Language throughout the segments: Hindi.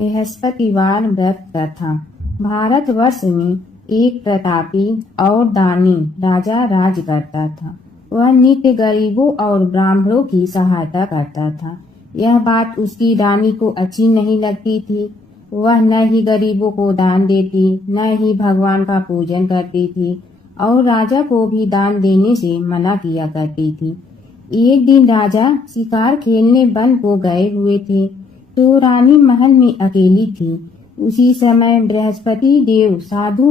बृहस्पतिवार व्रत कथा। भारतवर्ष में एक प्रतापी और दानी राजा राज करता था। वह नित्य गरीबों और ब्राह्मणों की सहायता करता था। यह बात उसकी रानी को अच्छी नहीं लगती थी। वह न ही गरीबों को दान देती, न ही भगवान का पूजन करती थी और राजा को भी दान देने से मना किया करती थी। एक दिन राजा शिकार खेलने वन को गए हुए थे तो रानी महल में अकेली थी। उसी समय बृहस्पति देव साधु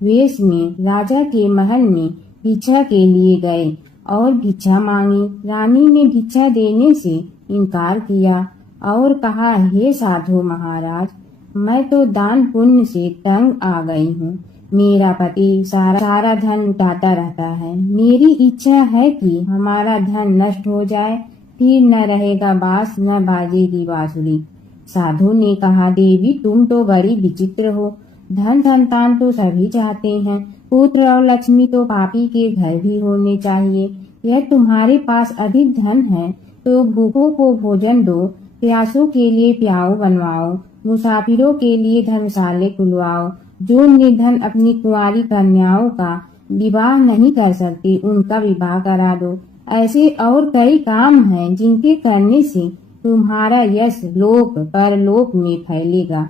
वेश में राजा के महल में भिक्षा के लिए गए और भिक्षा मांगी। रानी ने भिक्षा देने से इनकार किया और कहा, हे साधु महाराज, मैं तो दान पुण्य से तंग आ गई हूँ। मेरा पति सारा धन लुटाता रहता है। मेरी इच्छा है कि हमारा धन नष्ट हो जाए, फिर न रहेगा बांस न बाजेगी बांसुरी। साधु ने कहा, देवी तुम तो बड़ी विचित्र हो। धन संतान तो सभी चाहते हैं, पुत्र और लक्ष्मी तो पापी के घर भी होने चाहिए। यह तुम्हारे पास अधिक धन है तो भूखों को भोजन दो, प्यासों के लिए प्याऊ बनवाओ, मुसाफिरों के लिए धर्मशाले खुलवाओ। जो निर्धन अपनी कुंवारी कन्याओं का विवाह नहीं कर सकती, उनका विवाह करा दो। ऐसे और कई काम हैं जिनके करने से तुम्हारा यश लोक परलोक में फैलेगा।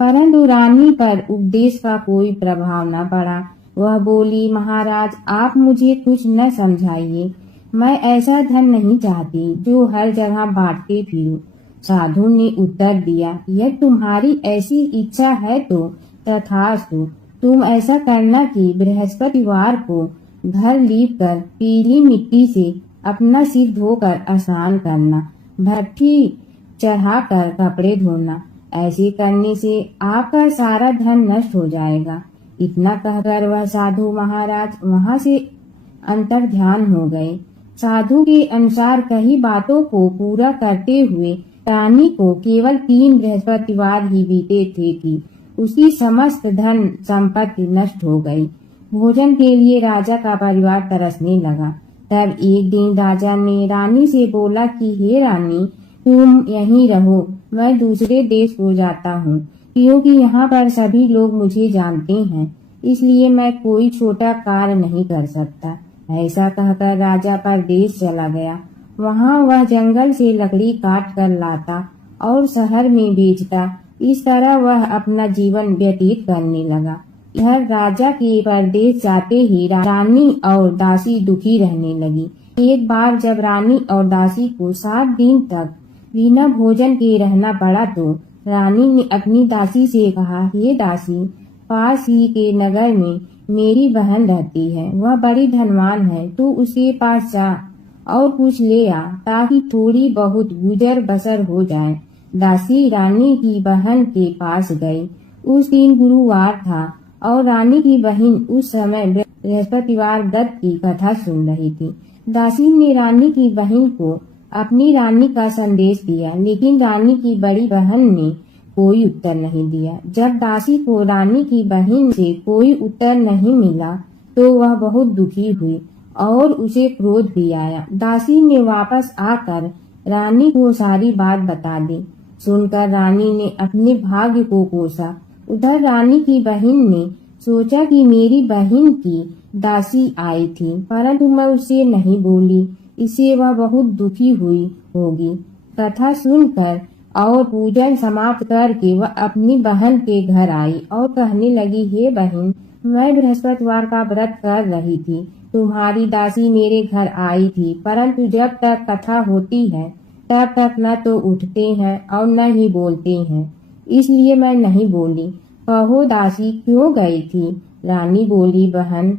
परंतु रानी पर उपदेश का कोई प्रभाव न पड़ा। वह बोली, महाराज आप मुझे कुछ न समझाइए। मैं ऐसा धन नहीं चाहती जो हर जगह बांटते फिरूं। साधु ने उत्तर दिया, यह तुम्हारी ऐसी इच्छा है तो तथास्तु। तुम ऐसा करना कि बृहस्पतिवार को घर लीप कर पीली मिट्टी से अपना सिर धोकर स्नान करना, भट्ठी चढ़ाकर कपड़े धोना। ऐसे करने से आपका सारा धन नष्ट हो जाएगा। इतना कहकर वह साधु महाराज वहां से अंतर ध्यान हो गए। साधु के अनुसार कई बातों को पूरा करते हुए रानी को केवल 3 बृहस्पतिवार ही बीते थे कि उसकी समस्त धन संपत्ति नष्ट हो गई। भोजन के लिए राजा का परिवार तरसने लगा। तब एक दिन राजा ने रानी से बोला कि हे रानी, तुम यहीं रहो, मैं दूसरे देश को जाता हूँ, क्योंकि यहाँ पर सभी लोग मुझे जानते हैं, इसलिए मैं कोई छोटा कार्य नहीं कर सकता। ऐसा कहकर राजा परदेश चला गया। वहाँ वह जंगल से लकड़ी काट कर लाता और शहर में बेचता। इस तरह वह अपना जीवन व्यतीत करने लगा। इधर राजा के परदेश जाते ही रानी और दासी दुखी रहने लगी। एक बार जब रानी और दासी को 7 दिन तक बिना भोजन के रहना पड़ा तो रानी ने अपनी दासी से कहा, हे दासी, पास ही के नगर में मेरी बहन रहती है, वह बड़ी धनवान है, तू उसके पास जा और कुछ ले आ ताकि थोड़ी बहुत गुजर बसर हो जाए। दासी रानी की बहन के पास गई। उस दिन गुरुवार था और रानी की बहन उस समय बृहस्पतिवार व्रत की कथा सुन रही थी। दासी ने रानी की बहन को अपनी रानी का संदेश दिया, लेकिन रानी की बड़ी बहन ने कोई उत्तर नहीं दिया। जब दासी को रानी की बहन से कोई उत्तर नहीं मिला तो वह बहुत दुखी हुई और उसे क्रोध भी आया। दासी ने वापस आकर रानी को सारी बात बता दी। सुनकर रानी ने अपने भाग्य को कोसा। उधर रानी की बहन ने सोचा कि मेरी बहन की दासी आई थी, परंतु मैं उससे नहीं बोली, इससे वह बहुत दुखी हुई होगी। कथा सुनकर और पूजन समाप्त करके वह अपनी बहन के घर आई और कहने लगी, हे बहन, मैं बृहस्पतिवार का व्रत कर रही थी। तुम्हारी दासी मेरे घर आई थी, परंतु जब तक कथा होती है तब तक न तो उठते हैं और न ही बोलते हैं, इसलिए मैं नहीं बोली। कहो दासी क्यों गई थी? रानी बोली, बहन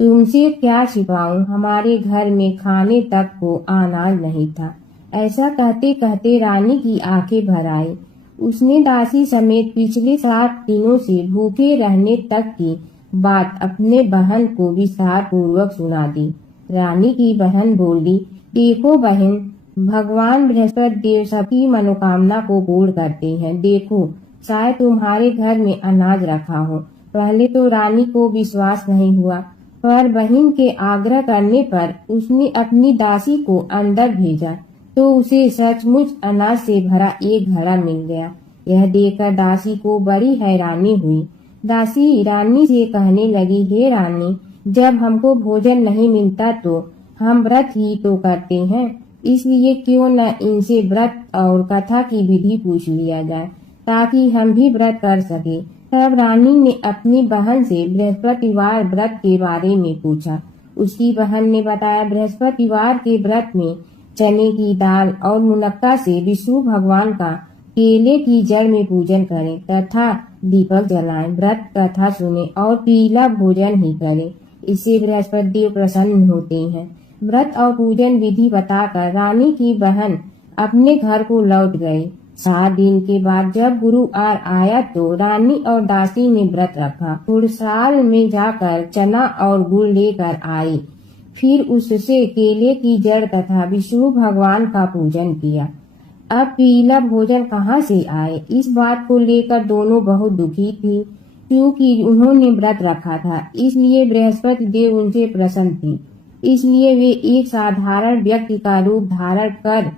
तुमसे क्या छिपाऊं, हमारे घर में खाने तक को अनाज नहीं था। ऐसा कहते कहते रानी की आंखें भर आई। उसने दासी समेत पिछले 7 दिनों से भूखे रहने तक की बात अपने बहन को विस्तार पूर्वक सुना दी। रानी की बहन बोली, देखो बहन, भगवान बृहस्पति देव सबकी मनोकामना को पूर्ण करते हैं। देखो, शायद तुम्हारे घर में अनाज रखा हो। पहले तो रानी को विश्वास नहीं हुआ, पर बहन के आग्रह करने पर उसने अपनी दासी को अंदर भेजा तो उसे सचमुच अनाज से भरा एक घड़ा मिल गया। यह देखकर दासी को बड़ी हैरानी हुई। दासी रानी से कहने लगी, हे रानी, जब हमको भोजन नहीं मिलता तो हम व्रत ही तो करते हैं, इसलिए क्यों न इनसे व्रत और कथा की विधि पूछ लिया जाए ताकि हम भी व्रत कर सके। तब रानी ने अपनी बहन से बृहस्पतिवार व्रत के बारे में पूछा। उसकी बहन ने बताया, बृहस्पतिवार के व्रत में चने की दाल और मुनक्का से विष्णु भगवान का केले की जड़ में पूजन करें तथा दीपक जलाएं, व्रत कथा सुने और पीला भोजन ही करें। इससे बृहस्पति देव प्रसन्न होते हैं। व्रत और पूजन विधि बताकर रानी की बहन अपने घर को लौट गई। 7 दिन के बाद जब गुरुवार आया तो रानी और दासी ने व्रत रखा। गुड़साल में जाकर चना और गुड़ लेकर आए, फिर उससे केले की जड़ तथा विष्णु भगवान का पूजन किया। अब पीला भोजन कहाँ से आए, इस बात को लेकर दोनों बहुत दुखी थी, क्योंकि उन्होंने व्रत रखा था, इसलिए बृहस्पति देव उनसे प्रसन्न थे। इसलिए वे एक साधारण व्यक्ति का रूप धारण कर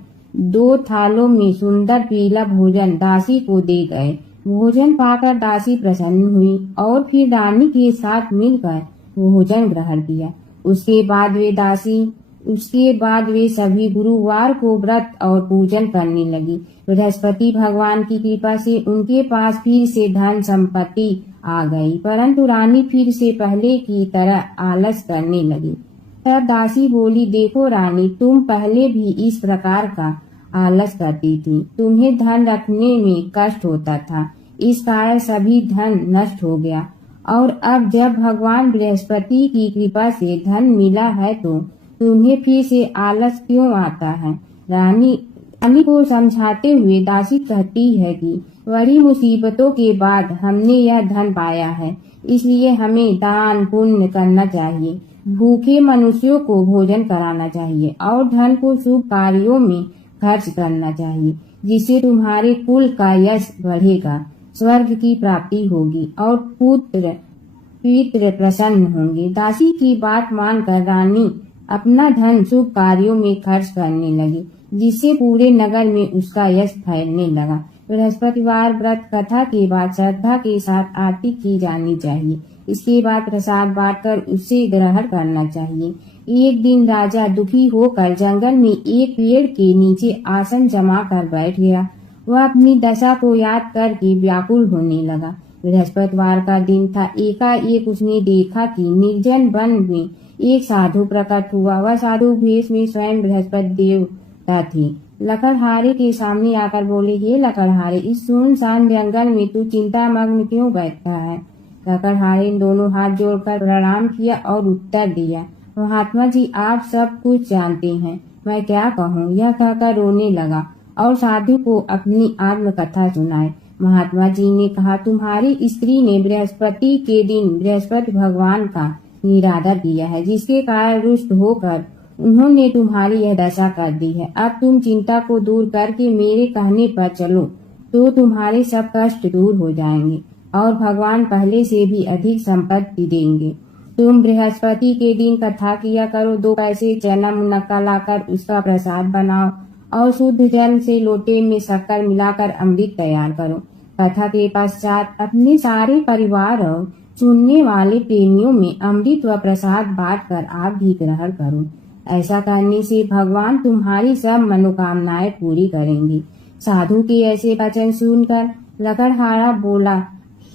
2 थालों में सुंदर पीला भोजन दासी को दे गए। भोजन पाकर दासी प्रसन्न हुई और फिर रानी के साथ मिलकर भोजन ग्रहण किया। उसके बाद वे सभी गुरुवार को व्रत और पूजन करने लगी। बृहस्पति भगवान की कृपा से उनके पास फिर से धन संपत्ति आ गई, परंतु रानी फिर से पहले की तरह आलस करने लगी। तब दासी बोली, देखो रानी, तुम पहले भी इस प्रकार का आलस करती थी, तुम्हें धन रखने में कष्ट होता था, इस कारण सभी धन नष्ट हो गया, और अब जब भगवान बृहस्पति की कृपा से धन मिला है तो तुम्हें फिर से आलस क्यों आता है। रानी को समझाते हुए दासी कहती है कि बड़ी मुसीबतों के बाद हमने यह धन पाया है, इसलिए हमें दान पुण्य करना चाहिए, भूखे मनुष्यों को भोजन कराना चाहिए और धन को शुभ कार्यों में खर्च करना चाहिए, जिससे तुम्हारे कुल का यश बढ़ेगा, स्वर्ग की प्राप्ति होगी और पितृ प्रसन्न होंगे। दासी की बात मानकर रानी अपना धन शुभ कार्यों में खर्च करने लगी, जिससे पूरे नगर में उसका यश फैलने लगा। बृहस्पतिवार व्रत कथा के बाद श्रद्धा के साथ आरती की जानी चाहिए। इसके बाद प्रसाद बांटकर उसे ग्रहण करना चाहिए। एक दिन राजा दुखी होकर जंगल में एक पेड़ के नीचे आसन जमा कर बैठ गया। वह अपनी दशा को याद करके व्याकुल होने लगा। बृहस्पतिवार का दिन था। एकाएक उसने देखा कि निर्जन वन में एक साधु प्रकट हुआ। वह साधु भेष में स्वयं बृहस्पति देवता थे। लकड़हारे के सामने आकर बोले, हे लकड़हारे, इस सुनसान जंगल में तू चिंता मग्न क्यों बैठा है। लकड़हारे ने दोनों हाथ जोड़कर प्रणाम किया और उत्तर दिया, महात्मा जी, आप सब कुछ जानते हैं, मैं क्या कहूँ। यह कहकर रोने लगा और साधु को अपनी आत्मकथा सुनाई। महात्मा जी ने कहा, तुम्हारी स्त्री ने बृहस्पति के दिन बृहस्पति भगवान का निरादर किया है, जिसके कारण रुष्ट होकर उन्होंने तुम्हारी यह दशा कर दी है। अब तुम चिंता को दूर करके मेरे कहने पर चलो तो तुम्हारे सब कष्ट दूर हो जाएंगे और भगवान पहले से भी अधिक संपत्ति देंगे। तुम बृहस्पति के दिन कथा किया करो, 2 पैसे चना मुनक्का लाकर उसका प्रसाद बनाओ और शुद्ध जल से लोटे में शक्कर मिलाकर अमृत तैयार करो। कथा के पश्चात अपने सारे परिवार और सुनने वाले प्रेमियों में अमृत व प्रसाद बांटकर आप भी ग्रहण करो। ऐसा करने से भगवान तुम्हारी सब मनोकामनाएं पूरी करेंगे। साधु के ऐसे वचन सुनकर लकड़हारा बोला,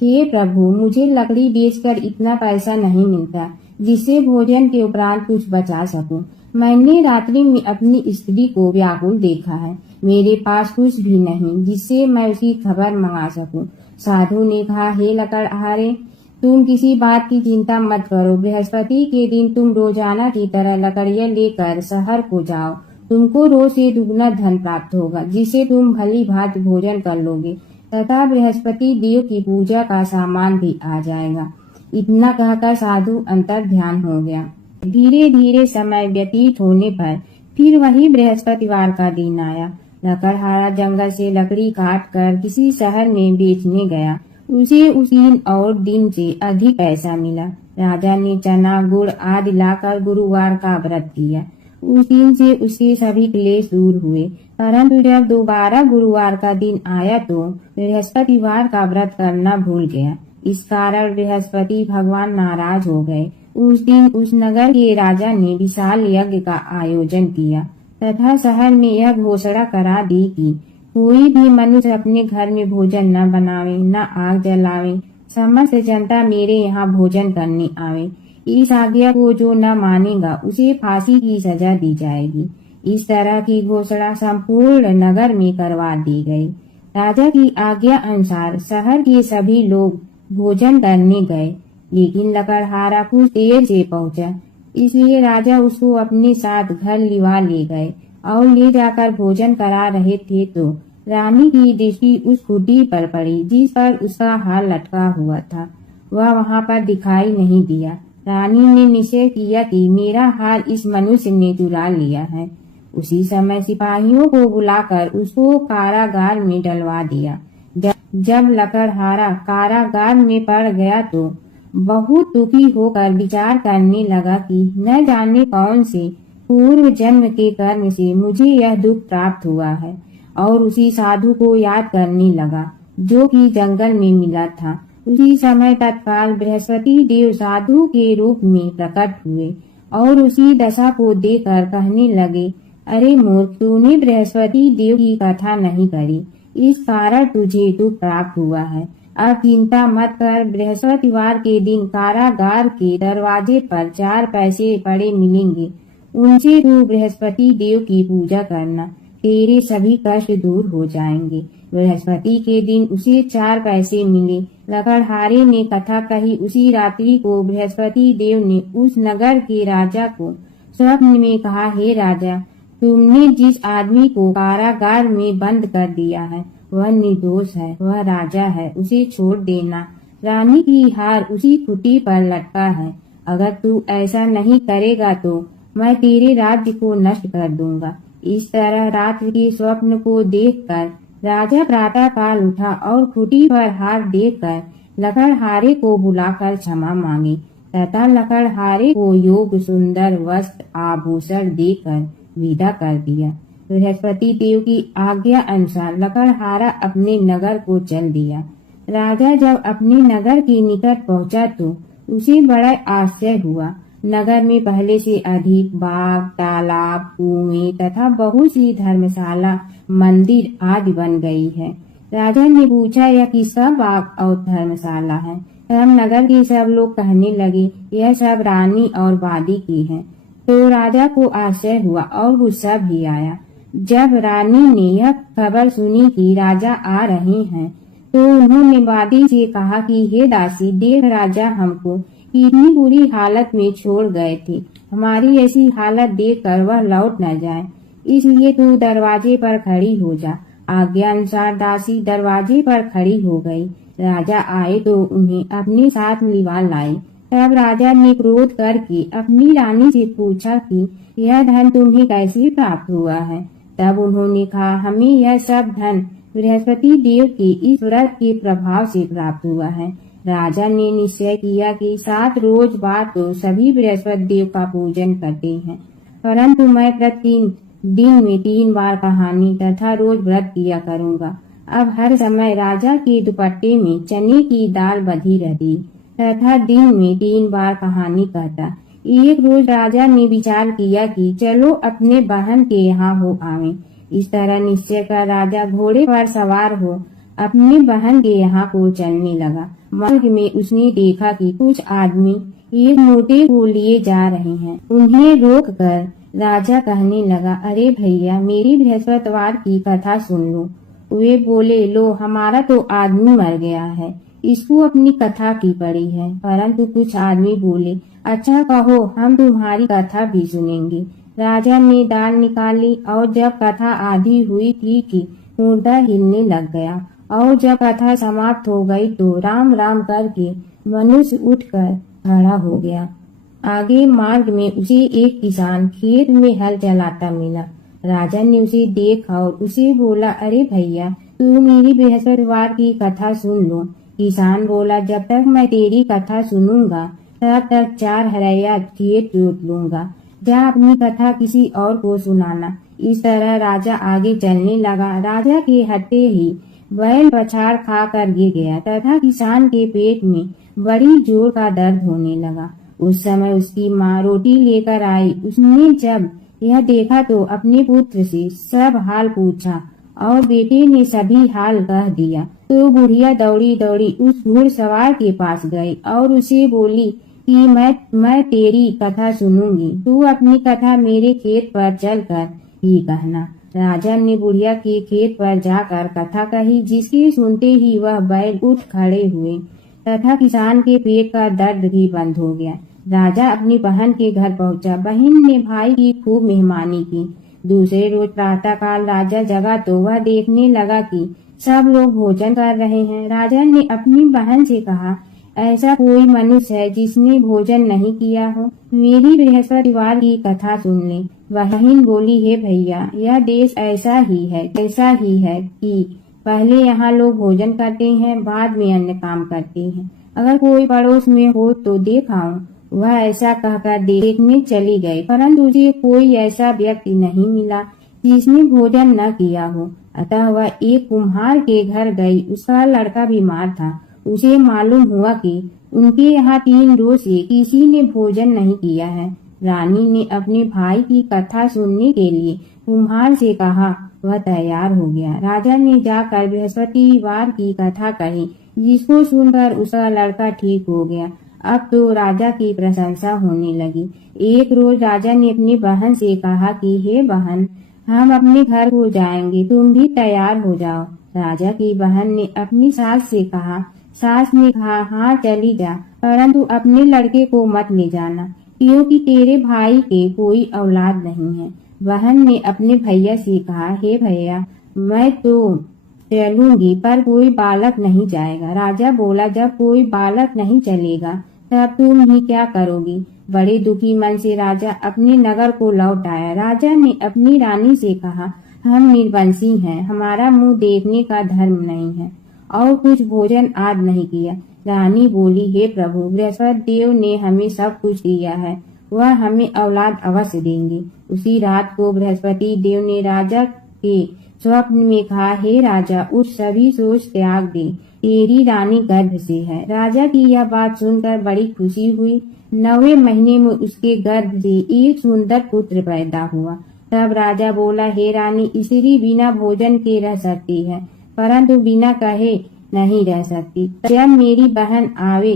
हे प्रभु, मुझे लकड़ी बेचकर इतना पैसा नहीं मिलता जिससे भोजन के उपरांत कुछ बचा सकूं। मैंने रात्रि में अपनी स्त्री को व्याकुल देखा है, मेरे पास कुछ भी नहीं जिससे मैं उसकी खबर मंगा सकूं। साधु ने कहा, हे लकड़हारे, तुम किसी बात की चिंता मत करो। बृहस्पति के दिन तुम रोजाना की तरह लकड़ियां लेकर शहर को जाओ। तुमको रोज से दुगना धन प्राप्त होगा, जिससे तुम भली भांति भोजन कर लोगे तथा बृहस्पति देव की पूजा का सामान भी आ जाएगा। इतना कहकर साधु अंतर ध्यान हो गया। धीरे धीरे समय व्यतीत होने पर फिर वही बृहस्पतिवार का दिन आया। लकड़हारा जंगल से लकड़ी काट कर किसी शहर में बेचने गया। उसे उस दिन और दिन से अधिक पैसा मिला। राजा ने चना गुड़ आदि लाकर गुरुवार का व्रत किया। उस दिन से उसके सभी क्लेश दूर हुए। परंतु जब दोबारा गुरुवार का दिन आया तो बृहस्पतिवार का व्रत करना भूल गया। इस कारण बृहस्पति भगवान नाराज हो गए। उस दिन उस नगर के राजा ने विशाल यज्ञ का आयोजन किया तथा शहर में यह घोषणा करा दी कि कोई भी मनुष्य अपने घर में भोजन न बनावे, न आग जलावे, समस्त जनता मेरे यहाँ भोजन करने आवे। इस आज्ञा को जो न मानेगा उसे फांसी की सजा दी जाएगी। इस तरह की घोषणा संपूर्ण नगर में करवा दी गई। राजा की आज्ञा अनुसार शहर के सभी लोग भोजन करने गए, लेकिन लकड़हारा कुछ देर से पहुंचा, इसलिए राजा उसको अपने साथ घर लिवा ले गए और ले जाकर भोजन करा रहे थे तो रानी की दृष्टि उस खूंटी पर पड़ी जिस पर उसका हार लटका हुआ था। वह वहां पर दिखाई नहीं दिया। रानी ने निश्चय किया कि मेरा हार इस मनुष्य ने चुरा लिया है। उसी समय सिपाहियों को बुलाकर उसको कारागार में डलवा दिया। जब लकड़हारा कारागार में पड़ गया तो बहुत दुखी होकर विचार करने लगा कि न जाने कौन से पूर्व जन्म के कर्म से मुझे यह दुख प्राप्त हुआ है, और उसी साधु को याद करने लगा जो कि जंगल में मिला था। उसी समय तत्काल बृहस्पति देव साधु के रूप में प्रकट हुए और उसी दशा को देखकर कहने लगे, अरे मूर्ख, तूने बृहस्पति देव की कथा नहीं करी, इस कारण तुझे दुख प्राप्त हुआ है। अब चिंता मत कर, बृहस्पतिवार के दिन कारागार के दरवाजे पर 4 पैसे पड़े मिलेंगे, उनसे तू बृहस्पति देव की पूजा करना, तेरे सभी कष्ट दूर हो जाएंगे। बृहस्पति के दिन उसे 4 पैसे मिले। लकड़हारे ने कथा कही। उसी रात्रि को बृहस्पति देव ने उस नगर के राजा को स्वप्न में कहा, हे राजा, तुमने जिस आदमी को कारागार में बंद कर दिया है वह निर्दोष है, वह राजा है, उसे छोड़ देना। रानी की हार उसी खूंटी पर लटका है। अगर तू ऐसा नहीं करेगा तो मैं तेरे राज्य को नष्ट कर दूंगा। इस तरह रात्रि के स्वप्न को देखकर राजा प्रातः काल उठा और खूंटी पर हार देखकर लकड़हारे को बुलाकर क्षमा मांगी तथा लकड़हारे को योग सुंदर वस्त्र आभूषण देकर विदा कर दिया। बृहस्पति देव की आज्ञा अनुसार लकड़हारा अपने नगर को चल दिया। राजा जब अपने नगर के निकट पहुंचा तो उसे बड़ा आश्चर्य हुआ। नगर में पहले से अधिक बाग, तालाब, कुएं तथा बहुत सी धर्मशाला, मंदिर आदि बन गई है। राजा ने पूछा, यह किसका बाग और धर्मशाला है? तब नगर के सब लोग कहने लगे, यह सब रानी और वादी की है। तो राजा को आश्चर्य हुआ और गुस्सा भी आया। जब रानी ने यह खबर सुनी कि राजा आ रहे हैं तो उन्होंने वादी से कहा कि हे दासी, देख राजा हमको कितनी बुरी हालत में छोड़ गए थे। हमारी ऐसी हालत देखकर वह लौट न जाए, इसलिए तू दरवाजे पर खड़ी हो जा। आज्ञा अनुसार दासी दरवाजे पर खड़ी हो गई। राजा आए तो उन्हें अपने साथ लिवा लाई। तब राजा ने क्रोध करके अपनी रानी से पूछा कि यह धन तुम्हें कैसे प्राप्त हुआ है? तब उन्होंने कहा, हमें यह सब धन बृहस्पति देव के इस व्रत के प्रभाव से प्राप्त हुआ है। राजा ने निश्चय किया कि 7 रोज बाद तो सभी बृहस्पति देव का पूजन करते हैं, परंतु मैं प्रतिदिन दिन में 3 बार कहानी तथा रोज व्रत किया करूँगा। अब हर समय राजा के दुपट्टे में चने की दाल बधी रहती तथा दिन में 3 बार कहानी कहता। एक रोज राजा ने विचार किया कि चलो अपने बहन के यहाँ हो आवे। इस तरह निश्चय कर राजा घोड़े पर सवार हो अपनी बहन के यहाँ को चलने लगा। मार्ग में उसने देखा कि कुछ आदमी एक मोटे को लिए जा रहे हैं। उन्हें रोक कर राजा कहने लगा, अरे भैया, मेरी बृहस्पतिवार की कथा सुन लो। वे बोले, लो, हमारा तो आदमी मर गया है, इसको अपनी कथा की पड़ी है। परंतु कुछ आदमी बोले, अच्छा कहो, हम तुम्हारी कथा भी सुनेंगे। राजा ने दाल निकाली और जब कथा आधी हुई थी कि मुर्दा हिलने लग गया, और जब कथा समाप्त हो गई तो राम राम करके मनुष्य उठकर खड़ा हो गया। आगे मार्ग में उसे एक किसान खेत में हल चलाता मिला। राजा ने उसे देखा और उसे बोला, अरे भैया, तू मेरी बृहस्पतिवार की कथा सुन लो। किसान बोला, जब तक मैं तेरी कथा सुनूंगा तब तक 4 हरैया खेत जोत लूंगा। जा अपनी कथा किसी और को सुनाना। इस तरह राजा आगे चलने लगा। राजा के हटते ही बैल पछाड़ खाकर गिर गया तथा किसान के पेट में बड़ी जोर का दर्द होने लगा। उस समय उसकी माँ रोटी लेकर आई। उसने जब यह देखा तो अपने पुत्र से सब हाल पूछा और बेटे ने सभी हाल कह दिया। तो बुढ़िया दौड़ी दौड़ी उस घुड़सवार के पास गई और उसे बोली कि मैं तेरी कथा सुनूंगी, तू अपनी कथा मेरे खेत पर चलकर ही कहना। राजा ने बुढ़िया के खेत पर जाकर कथा कही, जिसके सुनते ही वह बैल उठ खड़े हुए तथा किसान के पेट का दर्द भी बंद हो गया। राजा अपनी बहन के घर पहुंचा। बहन ने भाई की खूब मेहमानी की। दूसरे रोज प्रातः काल राजा जगा तो वह देखने लगा कि सब लोग भोजन कर रहे हैं। राजा ने अपनी बहन से कहा, ऐसा कोई मनुष्य है जिसने भोजन नहीं किया हो, मेरी बृहस्पतिवार की कथा सुन ले। बहन बोली, हे भैया, यह देश ऐसा ही है कि पहले यहाँ लोग भोजन करते हैं, बाद में अन्य काम करते हैं। अगर कोई पड़ोस में हो तो देखाऊं। वह ऐसा कहकर देखने चली गई, परंतु उसे कोई ऐसा व्यक्ति नहीं मिला जिसने भोजन न किया हो। अतः वह एक कुम्हार के घर गई। उसका लड़का बीमार था। उसे मालूम हुआ कि उनके यहाँ 3 रोज से किसी ने भोजन नहीं किया है। रानी ने अपने भाई की कथा सुनने के लिए कुम्हार से कहा। वह तैयार हो गया। राजा ने जाकर बृहस्पतिवार की कथा कही, जिसको सुनकर उसका लड़का ठीक हो गया। अब तो राजा की प्रशंसा होने लगी। एक रोज राजा ने अपनी बहन से कहा कि हे बहन, हम अपने घर को जाएंगे, तुम भी तैयार हो जाओ। राजा की बहन ने अपनी सास से कहा। सास ने कहा, हाँ चली जा, परंतु अपने लड़के को मत ले जाना, क्योंकि तेरे भाई के कोई औलाद नहीं है। बहन ने अपने भैया से कहा, हे भैया, मैं तो चलूंगी पर कोई बालक नहीं जाएगा। राजा बोला, जब कोई बालक नहीं चलेगा तब तुम ही क्या करोगी। बड़े दुखी मन से राजा अपने नगर को लौट आया। राजा ने अपनी रानी से कहा, हम निर्वंशी हैं, हमारा मुंह देखने का धर्म नहीं है और कुछ भोजन आज नहीं किया। रानी बोली, हे प्रभु, बृहस्पति देव ने हमें सब कुछ दिया है, वह हमें औलाद अवश्य देंगे। उसी रात को बृहस्पति देव ने राजा के स्वप्न में कहा, हे राजा, उठ, सभी सोच त्याग दे, तेरी रानी गर्भ से है। राजा की यह बात सुनकर बड़ी खुशी हुई। 9वें महीने में उसके गर्भ से एक सुंदर पुत्र पैदा हुआ। तब राजा बोला, हे रानी, स्त्री बिना भोजन के रह सकती है, परंतु बिना कहे नहीं रह सकती। जब मेरी बहन आवे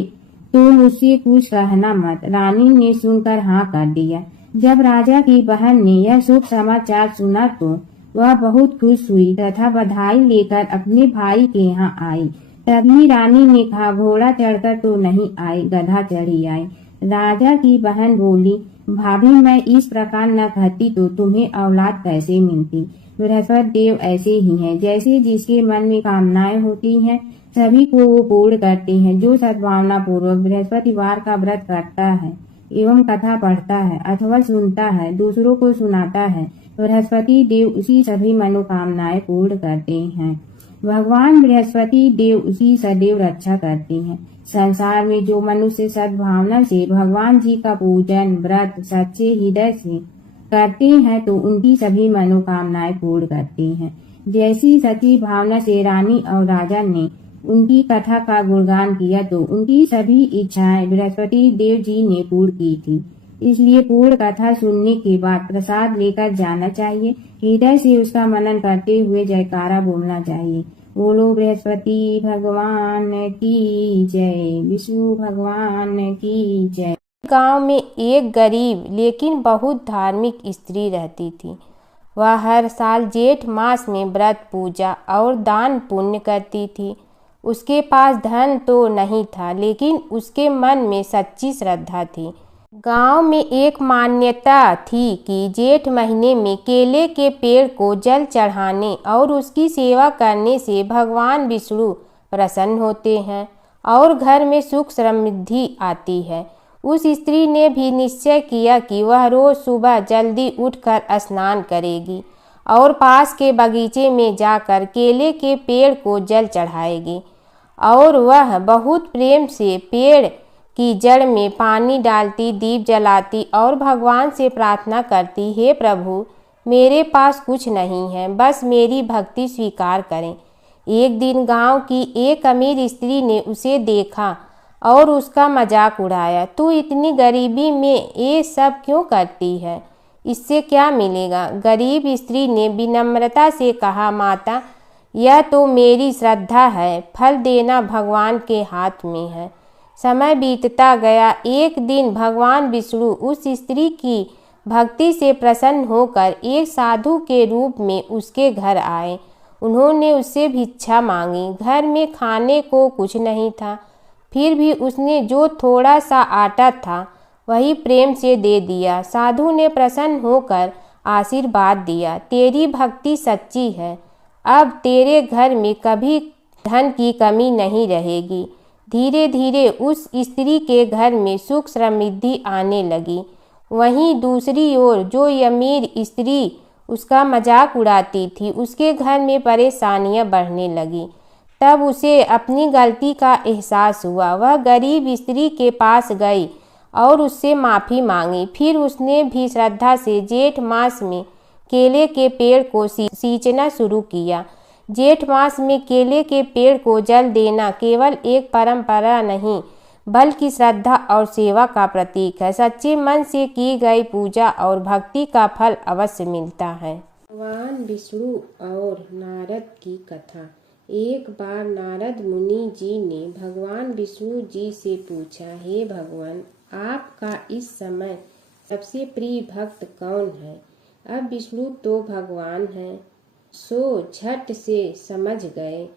तो मुझसे कुछ कहना मत। रानी ने सुनकर हाँ कर दिया। जब राजा की बहन ने यह शुभ समाचार सुना तो वह बहुत खुश हुई तथा बधाई लेकर अपने भाई के यहाँ आई। तभी रानी ने कहा, घोड़ा चढ़कर तो नहीं आई, गधा चढ़ी आई। राजा की बहन बोली, भाभी, मैं इस प्रकार न कहती तो तुम्हें औलाद कैसे मिलती। बृहस्पति देव ऐसे ही हैं, जैसे जिसके मन में कामनाएं होती हैं सभी को वो पूर्ण करते हैं। जो सद्भावना पूर्वक बृहस्पतिवार का व्रत करता है एवं कथा पढ़ता है अथवा सुनता है, दूसरों को सुनाता है, बृहस्पति देव उसी सभी मनोकामनाएं पूर्ण करते हैं। भगवान बृहस्पति देव उसी सदैव रक्षा करते हैं। संसार में जो मनुष्य सद्भावना से भगवान जी का पूजन व्रत सच्चे हृदय से करते हैं तो उनकी सभी मनोकामनाएं पूर्ण करते हैं। जैसी सच्ची भावना से रानी और राजा ने उनकी कथा का गुणगान किया तो उनकी सभी इच्छाएं बृहस्पति देव जी ने पूर्ण की थी। इसलिए पूर्ण कथा सुनने के बाद प्रसाद लेकर जाना चाहिए। हृदय से उसका मनन करते हुए जयकारा बोलना चाहिए। बोलो बृहस्पति भगवान की जय, विष्णु भगवान की जय। गांव में एक गरीब लेकिन बहुत धार्मिक स्त्री रहती थी। वह हर साल जेठ मास में व्रत पूजा और दान पुण्य करती थी। उसके पास धन तो नहीं था, लेकिन उसके मन में सच्ची श्रद्धा थी। गांव में एक मान्यता थी कि जेठ महीने में केले के पेड़ को जल चढ़ाने और उसकी सेवा करने से भगवान विष्णु प्रसन्न होते हैं और घर में सुख समृद्धि आती है। उस स्त्री ने भी निश्चय किया कि वह रोज सुबह जल्दी उठकर स्नान करेगी और पास के बगीचे में जाकर केले के पेड़ को जल चढ़ाएगी और वह बहुत प्रेम से पेड़ की जड़ में पानी डालती, दीप जलाती और भगवान से प्रार्थना करती, हे प्रभु, मेरे पास कुछ नहीं है, बस मेरी भक्ति स्वीकार करें। एक दिन गांव की एक अमीर स्त्री ने उसे देखा और उसका मजाक उड़ाया। तू इतनी गरीबी में ये सब क्यों करती है? इससे क्या मिलेगा? गरीब स्त्री ने विनम्रता से कहा, माता, यह तो मेरी श्रद्धा है, फल देना भगवान के हाथ में है। समय बीतता गया। एक दिन भगवान विष्णु उस स्त्री की भक्ति से प्रसन्न होकर एक साधु के रूप में उसके घर आए। उन्होंने उससे भिक्षा मांगी। घर में खाने को कुछ नहीं था, फिर भी उसने जो थोड़ा सा आटा था वही प्रेम से दे दिया। साधु ने प्रसन्न होकर आशीर्वाद दिया, तेरी भक्ति सच्ची है, अब तेरे घर में कभी धन की कमी नहीं रहेगी। धीरे धीरे उस स्त्री के घर में सुख समृद्धि आने लगी। वहीं दूसरी ओर जो अमीर स्त्री उसका मजाक उड़ाती थी, उसके घर में परेशानियां बढ़ने लगी। तब उसे अपनी गलती का एहसास हुआ। वह गरीब स्त्री के पास गई और उससे माफ़ी मांगी। फिर उसने भी श्रद्धा से जेठ मास में केले के पेड़ को सींचना शुरू किया। जेठ मास में केले के पेड़ को जल देना केवल एक परंपरा नहीं, बल्कि श्रद्धा और सेवा का प्रतीक है। सच्चे मन से की गई पूजा और भक्ति का फल अवश्य मिलता है। भगवान विष्णु और नारद की कथा। एक बार नारद मुनि जी ने भगवान विष्णु जी से पूछा, हे भगवान, आपका इस समय सबसे प्रिय भक्त कौन है? अब विष्णु तो भगवान हैं, सो झट से समझ गए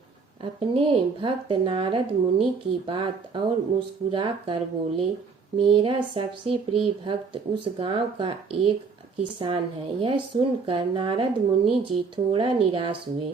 अपने भक्त नारद मुनि की बात और मुस्कुरा कर बोले, मेरा सबसे प्रिय भक्त उस गांव का एक किसान है। यह सुनकर नारद मुनि जी थोड़ा निराश हुए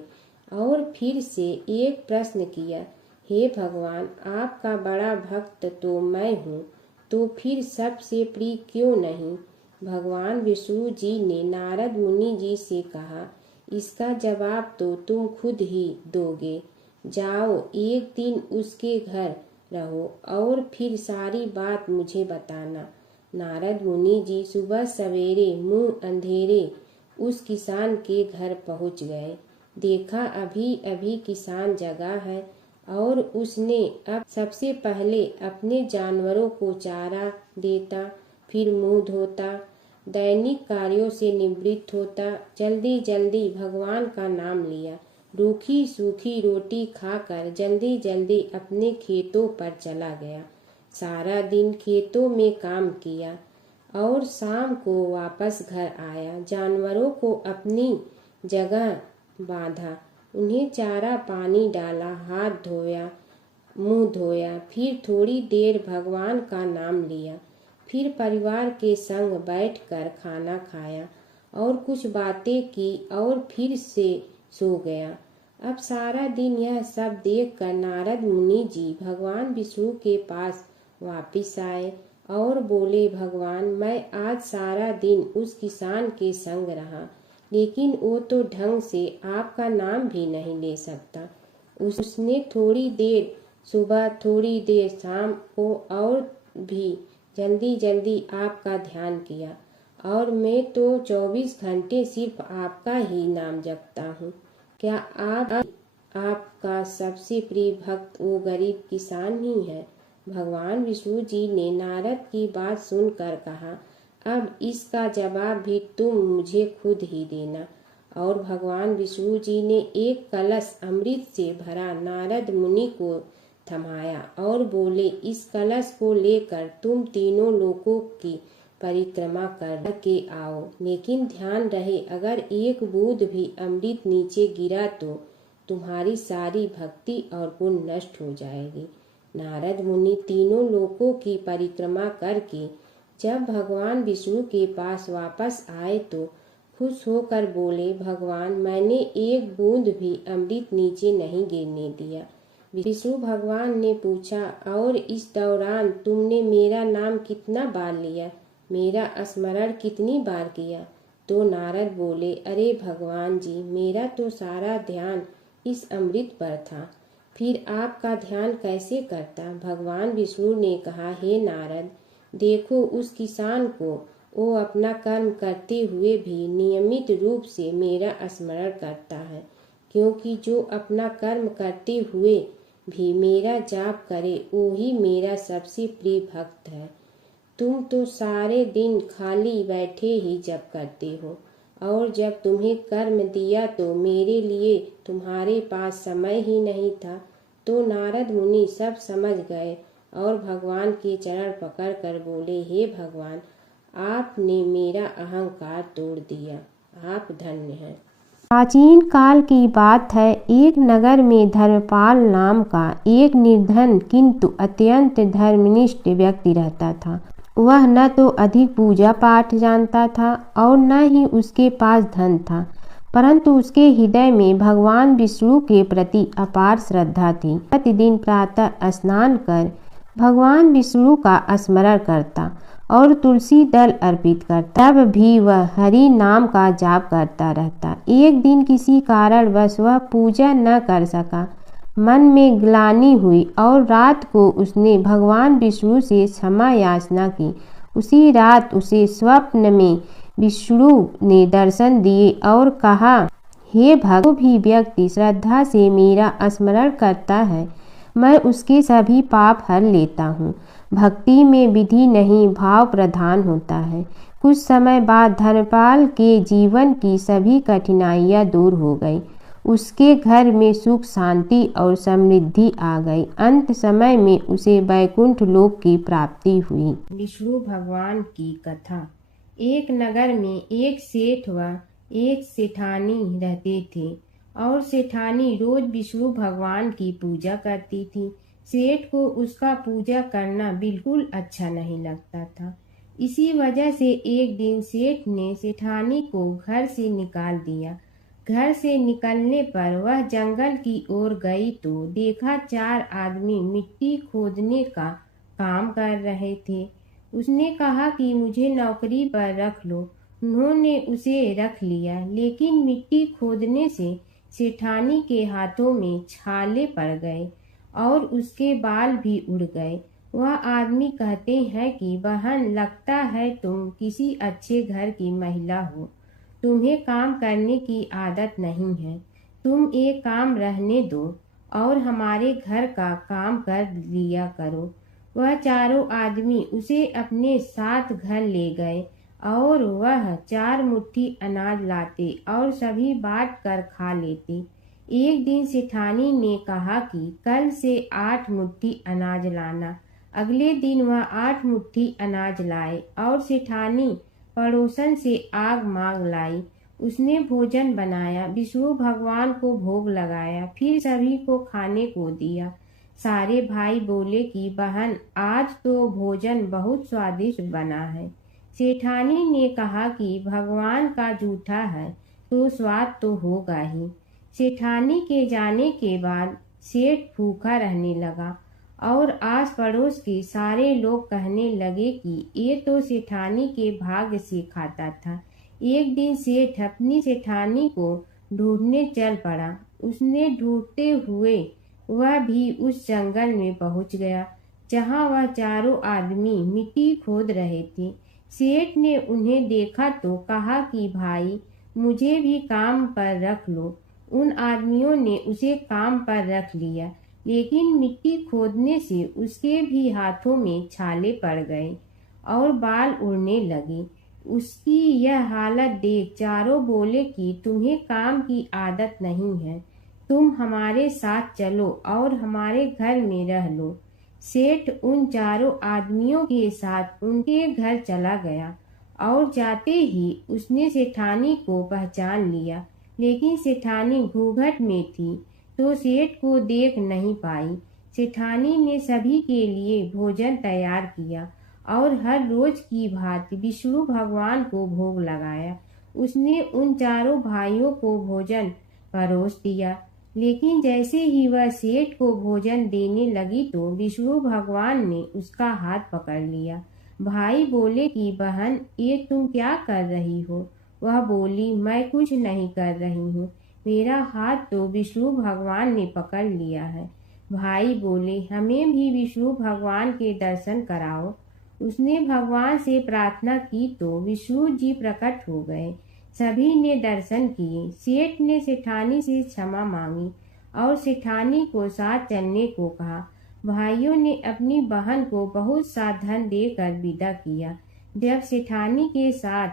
और फिर से एक प्रश्न किया, हे भगवान, आपका बड़ा भक्त तो मैं हूँ, तो फिर सबसे प्रिय क्यों नहीं? भगवान विष्णु जी ने नारद मुनि जी से कहा, इसका जवाब तो तुम खुद ही दोगे। जाओ, एक दिन उसके घर रहो और फिर सारी बात मुझे बताना। नारद मुनि जी सुबह सवेरे मुंह अंधेरे उस किसान के घर पहुंच गए। देखा अभी अभी किसान जगा है और उसने अब सबसे पहले अपने जानवरों को चारा देता, फिर मुंह धोता, दैनिक कार्यों से निवृत्त होता, जल्दी जल्दी भगवान का नाम लिया, रूखी सूखी रोटी खाकर जल्दी जल्दी अपने खेतों पर चला गया। सारा दिन खेतों में काम किया और शाम को वापस घर आया। जानवरों को अपनी जगह बांधा, उन्हें चारा पानी डाला, हाथ धोया, मुंह धोया, फिर थोड़ी देर भगवान का नाम लिया, फिर परिवार के संग बैठकर खाना खाया और कुछ बातें की और फिर से सो गया। अब सारा दिन यह सब देखकर नारद मुनि जी भगवान विष्णु के पास वापिस आए और बोले, भगवान, मैं आज सारा दिन उस किसान के संग रहा, लेकिन वो तो ढंग से आपका नाम भी नहीं ले सकता। उसने थोड़ी देर सुबह, थोड़ी देर शाम को और भी जल्दी जल्दी आपका ध्यान किया, और मैं तो 24 घंटे सिर्फ आपका ही नाम जपता हूँ। क्या आपका सबसे प्रिय भक्त वो गरीब किसान ही है? भगवान विष्णु जी ने नारद की बात सुनकर कहा, अब इसका जवाब भी तुम मुझे खुद ही देना। और भगवान विष्णु जी ने एक कलश अमृत से भरा नारद मुनि को थमाया और बोले, इस कलश को लेकर तुम तीनों लोकों की परिक्रमा कर के आओ, लेकिन ध्यान रहे अगर एक बूंद भी अमृत नीचे गिरा तो तुम्हारी सारी भक्ति और पुण्य नष्ट हो जाएगी। नारद मुनि तीनों लोकों की परिक्रमा करके जब भगवान विष्णु के पास वापस आए तो खुश होकर बोले, भगवान, मैंने एक बूंद भी अमृत नीचे नहीं गिरने दिया। विष्णु भगवान ने पूछा, और इस दौरान तुमने मेरा नाम कितना बार लिया, मेरा स्मरण कितनी बार किया? तो नारद बोले, अरे भगवान जी, मेरा तो सारा ध्यान इस अमृत पर था, फिर आपका ध्यान कैसे करता? भगवान विष्णु ने कहा, हे नारद, देखो उस किसान को वो अपना कर्म करते हुए भी नियमित रूप से मेरा स्मरण करता है, क्योंकि जो अपना कर्म करते हुए भी मेरा जाप करे वो ही मेरा सबसे प्रिय भक्त है। तुम तो सारे दिन खाली बैठे ही जप करते हो, और जब तुम्हें कर्म दिया तो मेरे लिए तुम्हारे पास समय ही नहीं था। तो नारद मुनि सब समझ गए और भगवान के चरण पकड़ कर बोले, हे भगवान, आपने मेरा अहंकार तोड़ दिया, आप धन्य हैं। प्राचीन काल की बात है। एक नगर में धर्मपाल नाम का एक निर्धन किंतु अत्यंत धर्मनिष्ठ व्यक्ति रहता था। वह न तो अधिक पूजा पाठ जानता था और न ही उसके पास धन था, परंतु उसके हृदय में भगवान विष्णु के प्रति अपार श्रद्धा थी। प्रतिदिन प्रातः स्नान कर भगवान विष्णु का स्मरण करता और तुलसी दल अर्पित करता। तब भी वह हरि नाम का जाप करता रहता। एक दिन किसी कारणवश वह पूजा न कर सका। मन में ग्लानि हुई और रात को उसने भगवान विष्णु से क्षमा याचना की। उसी रात उसे स्वप्न में विष्णु ने दर्शन दिए और कहा, हे भक्त, जो भी व्यक्ति श्रद्धा से मेरा स्मरण करता है मैं उसके सभी पाप हर लेता हूँ। भक्ति में विधि नहीं भाव प्रधान होता है। कुछ समय बाद धर्मपाल के जीवन की सभी कठिनाइयाँ दूर हो गई। उसके घर में सुख शांति और समृद्धि आ गई। अंत समय में उसे वैकुंठ लोक की प्राप्ति हुई। विष्णु भगवान की कथा। एक नगर में एक सेठ व एक सेठानी रहते थे और सेठानी रोज विष्णु भगवान की पूजा करती थी। सेठ को उसका पूजा करना बिल्कुल अच्छा नहीं लगता था। इसी वजह से एक दिन सेठ ने सेठानी को घर से निकाल दिया। घर से निकलने पर वह जंगल की ओर गई तो देखा 4 आदमी मिट्टी खोदने का काम कर रहे थे। उसने कहा कि मुझे नौकरी पर रख लो। उन्होंने उसे रख लिया, लेकिन मिट्टी खोदने से सेठानी के हाथों में छाले पड़ गए और उसके बाल भी उड़ गए। वह आदमी कहते हैं कि बहन, लगता है तुम किसी अच्छे घर की महिला हो, तुम्हें काम करने की आदत नहीं है। तुम एक काम रहने दो और हमारे घर का काम कर लिया करो। वह चारों आदमी उसे अपने साथ घर ले गए और वह 4 मुट्ठी अनाज लाते और सभी बांट कर खा लेते। एक दिन सेठानी ने कहा कि कल से 8 मुट्ठी अनाज लाना। अगले दिन वह 8 मुट्ठी अनाज लाए और सेठानी पड़ोसन से आग मांग लाई। उसने भोजन बनाया, विष्णु भगवान को भोग लगाया, फिर सभी को खाने को दिया। सारे भाई बोले कि बहन, आज तो भोजन बहुत स्वादिष्ट बना है। सेठानी ने कहा कि भगवान का जूठा है तो स्वाद तो होगा ही। सेठानी के जाने के बाद सेठ भूखा रहने लगा और आस पड़ोस के सारे लोग कहने लगे कि ये तो सेठानी के भाग्य से खाता था। एक दिन सेठ अपनी सेठानी को ढूंढने चल पड़ा। उसने ढूंढते हुए वह भी उस जंगल में पहुंच गया जहां वह चारों आदमी मिट्टी खोद रहे थे। सेठ ने उन्हें देखा तो कहा कि भाई, मुझे भी काम पर रख लो। उन आदमियों ने उसे काम पर रख लिया, लेकिन मिट्टी खोदने से उसके भी हाथों में छाले पड़ गए और बाल उड़ने लगे। उसकी यह हालत देख चारों बोले कि तुम्हें काम की आदत नहीं है, तुम हमारे साथ चलो और हमारे घर में रह लो। सेठ उन चारों आदमियों के साथ उनके घर चला गया और जाते ही उसने सेठानी को पहचान लिया, लेकिन सेठानी घूंघट में थी तो सेठ को देख नहीं पाई। सेठानी ने सभी के लिए भोजन तैयार किया और हर रोज की भांति विष्णु भगवान को भोग लगाया। उसने उन चारों भाइयों को भोजन परोस दिया, लेकिन जैसे ही वह सेठ को भोजन देने लगी तो विष्णु भगवान ने उसका हाथ पकड़ लिया। भाई बोले कि बहन, ये तुम क्या कर रही हो? वह बोली, मैं कुछ नहीं कर रही हूँ, मेरा हाथ तो विष्णु भगवान ने पकड़ लिया है। भाई बोले, हमें भी विष्णु भगवान के दर्शन कराओ। उसने भगवान से प्रार्थना की तो विष्णु जी प्रकट हो गए। सभी ने दर्शन किए। सेठ ने सेठानी से क्षमा मांगी और सेठानी को साथ चलने को कहा। भाइयों ने अपनी बहन को बहुत सा धन देकर विदा किया। जब सेठानी के साथ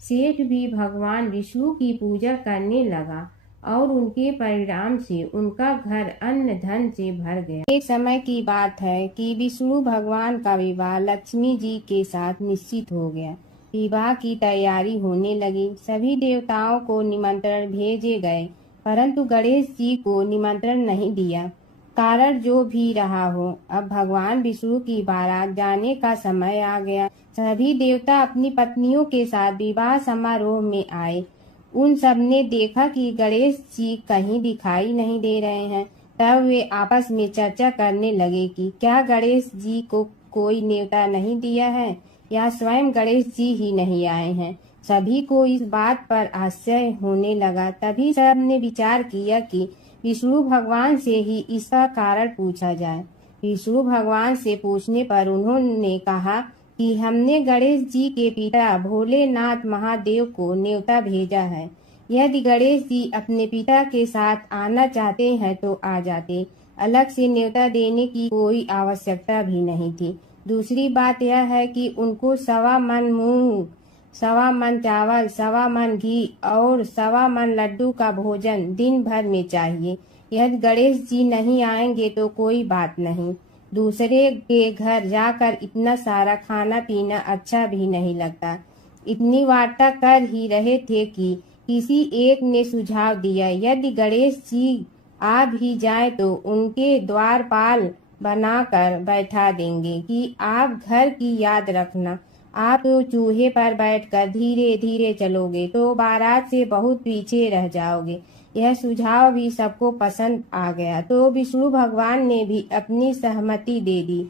सेठ भी भगवान विष्णु की पूजा करने लगा और उनके परिणाम से उनका घर अन्न धन से भर गया। एक समय की बात है कि विष्णु भगवान का विवाह लक्ष्मी जी के साथ निश्चित हो गया। विवाह की तैयारी होने लगी। सभी देवताओं को निमंत्रण भेजे गए, परंतु गणेश जी को निमंत्रण नहीं दिया। कारण जो भी रहा हो, अब भगवान विष्णु की बारात जाने का समय आ गया। सभी देवता अपनी पत्नियों के साथ विवाह समारोह में आए। उन सब ने देखा कि गणेश जी कहीं दिखाई नहीं दे रहे हैं। तब वे आपस में चर्चा करने लगे कि क्या गणेश जी को कोई न्योता नहीं दिया है या स्वयं गणेश जी ही नहीं आए हैं। सभी को इस बात पर आश्चर्य होने लगा। तभी सब ने विचार किया कि विष्णु भगवान से ही इसका कारण पूछा जाए। विष्णु भगवान से पूछने पर उन्होंने कहा कि हमने गणेश जी के पिता भोलेनाथ महादेव को न्योता भेजा है। यदि गणेश जी अपने पिता के साथ आना चाहते हैं तो आ जाते। अलग से न्योता देने की कोई आवश्यकता भी नहीं थी। दूसरी बात यह है कि उनको 1.25 मन मूंग, 1.25 मन चावल, 1.25 मन घी और 1.25 मन लड्डू का भोजन दिन भर में चाहिए। यदि गणेश जी नहीं आएंगे तो कोई बात नहीं। दूसरे के घर जाकर इतना सारा खाना पीना अच्छा भी नहीं लगता। इतनी वार्ता कर ही रहे थे कि किसी एक ने सुझाव दिया, यदि गणेश जी आ भी जाए तो उनके द्वारपाल बनाकर बैठा देंगे कि आप घर की याद रखना। आप तो चूहे पर बैठकर धीरे धीरे चलोगे तो बारात से बहुत पीछे रह जाओगे। यह सुझाव भी सबको पसंद आ गया तो विष्णु भगवान ने भी अपनी सहमति दे दी।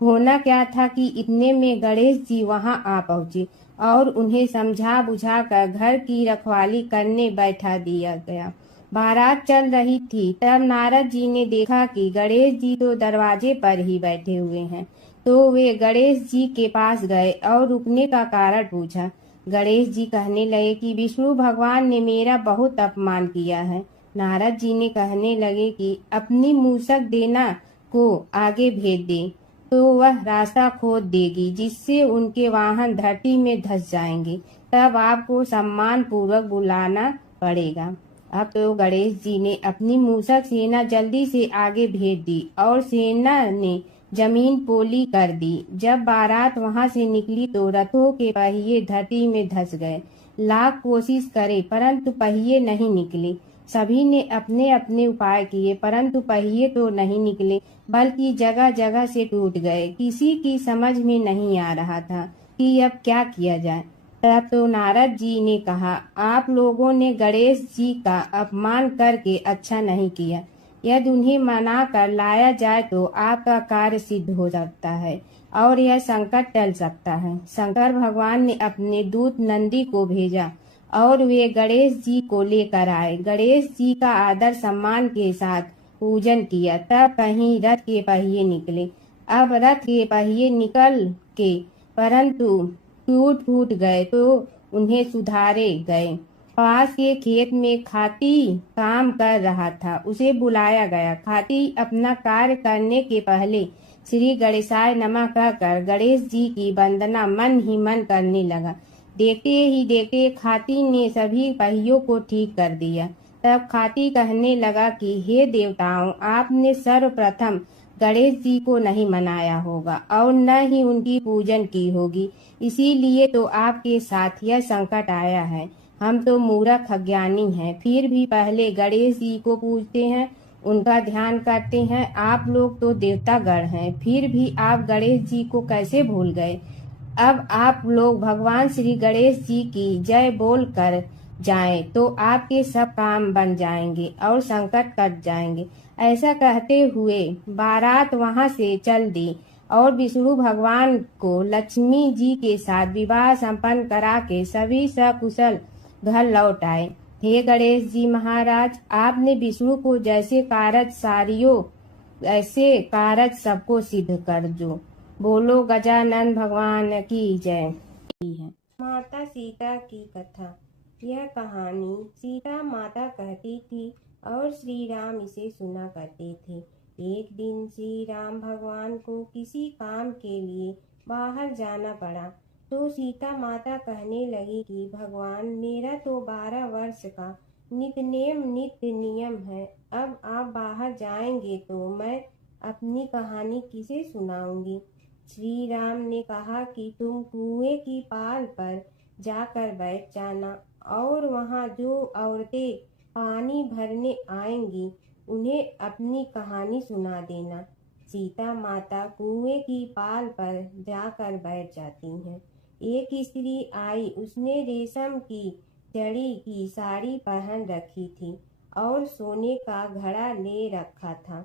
होना क्या था कि इतने में गणेश जी वहां आ पहुंचे और उन्हें समझा बुझाकर घर की रखवाली करने बैठा दिया गया। बारात चल रही थी, तब नारद जी ने देखा कि गणेश जी तो दरवाजे पर ही बैठे हुए हैं। तो वे गणेश जी के पास गए और रुकने का कारण पूछा। गणेश जी कहने लगे कि विष्णु भगवान ने मेरा बहुत अपमान किया है। नारद जी ने कहने लगे कि अपनी मूसक देना को आगे भेज दे तो वह रास्ता खोद देगी, जिससे उनके वाहन धरती में धंस जाएंगे। तब आपको सम्मान पूर्वक बुलाना पड़ेगा। अब तो गणेश जी ने अपनी मूसक सेना जल्दी से आगे भेज दी और सेना ने जमीन पोली कर दी। जब बारात वहां से निकली तो रथों के पहिए धरती में धंस गए। लाख कोशिश करे परंतु पहिए नहीं निकले। सभी ने अपने अपने उपाय किए परंतु पहिए तो नहीं निकले, बल्कि जगह जगह से टूट गए। किसी की समझ में नहीं आ रहा था कि अब क्या किया जाए। तब तो नारद जी ने कहा, आप लोगों ने गणेश जी का अपमान करके अच्छा नहीं किया। यदि उन्हें मना कर लाया जाए तो आपका कार्य सिद्ध हो सकता है और यह संकट टल सकता है। शंकर भगवान ने अपने दूत नंदी को भेजा और वे गणेश जी को लेकर आए। गणेश जी का आदर सम्मान के साथ पूजन किया। तब कहीं रथ के पहिए निकले। अब रथ के पहिए निकल के परंतु टूट फूट गए तो उन्हें सुधारे गए। पास के खेत में खाती काम कर रहा था, उसे बुलाया गया। खाती अपना कार्य करने के पहले श्री गणेशाय नमः कहकर गणेश जी की वंदना मन ही मन करने लगा। देखते ही देखते खाती ने सभी पहियों को ठीक कर दिया। तब खाती कहने लगा कि हे देवताओं, आपने सर्वप्रथम गणेश जी को नहीं मनाया होगा और न ही उनकी पूजन की होगी, इसीलिए तो आपके साथ यह संकट आया है। हम तो मूर्ख अज्ञानी हैं, फिर भी पहले गणेश जी को पूजते हैं, उनका ध्यान करते हैं। आप लोग तो देवतागण हैं, फिर भी आप गणेश जी को कैसे भूल गए। अब आप लोग भगवान श्री गणेश जी की जय बोल कर जाएं तो आपके सब काम बन जाएंगे और संकट कट जाएंगे। ऐसा कहते हुए बारात वहां से चल दी और विष्णु भगवान को लक्ष्मी जी के साथ विवाह संपन्न करा के सभी सकुशल घर लौट आए। हे गणेश जी महाराज, आपने विष्णु को जैसे कारज सारियो ऐसे कारज सबको सिद्ध कर जो बोलो गजानन भगवान की जय। माता सीता की कथा। यह कहानी सीता माता कहती थी और श्री राम इसे सुना करते थे। एक दिन श्री राम भगवान को किसी काम के लिए बाहर जाना पड़ा तो सीता माता कहने लगी कि भगवान, मेरा तो 12 वर्ष का नित्य नियम है। अब आप बाहर जाएंगे तो मैं अपनी कहानी किसे सुनाऊंगी। श्री राम ने कहा कि तुम कुएं की पाल पर जाकर बैठ जाना और वहां जो औरतें पानी भरने आएंगी उन्हें अपनी कहानी सुना देना। सीता माता कुएं की पाल पर जाकर बैठ जाती हैं। एक स्त्री आई, उसने रेशम की जड़ी की साड़ी पहन रखी थी और सोने का घड़ा ले रखा था।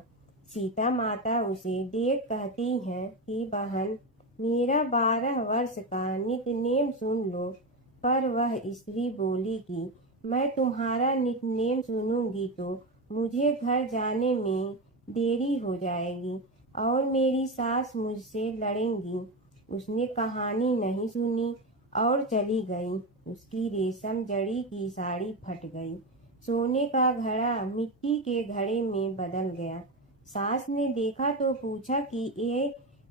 सीता माता उसे देख कहती हैं कि बहन, मेरा 12 वर्ष का नित्य सुन लो। पर वह स्त्री बोली कि मैं तुम्हारा नित्य सुनूंगी तो मुझे घर जाने में देरी हो जाएगी और मेरी सास मुझसे लड़ेंगी। उसने कहानी नहीं सुनी और चली गई। उसकी रेशम जड़ी की साड़ी फट गई। सोने का घड़ा मिट्टी के घड़े में बदल गया। सास ने देखा तो पूछा कि ये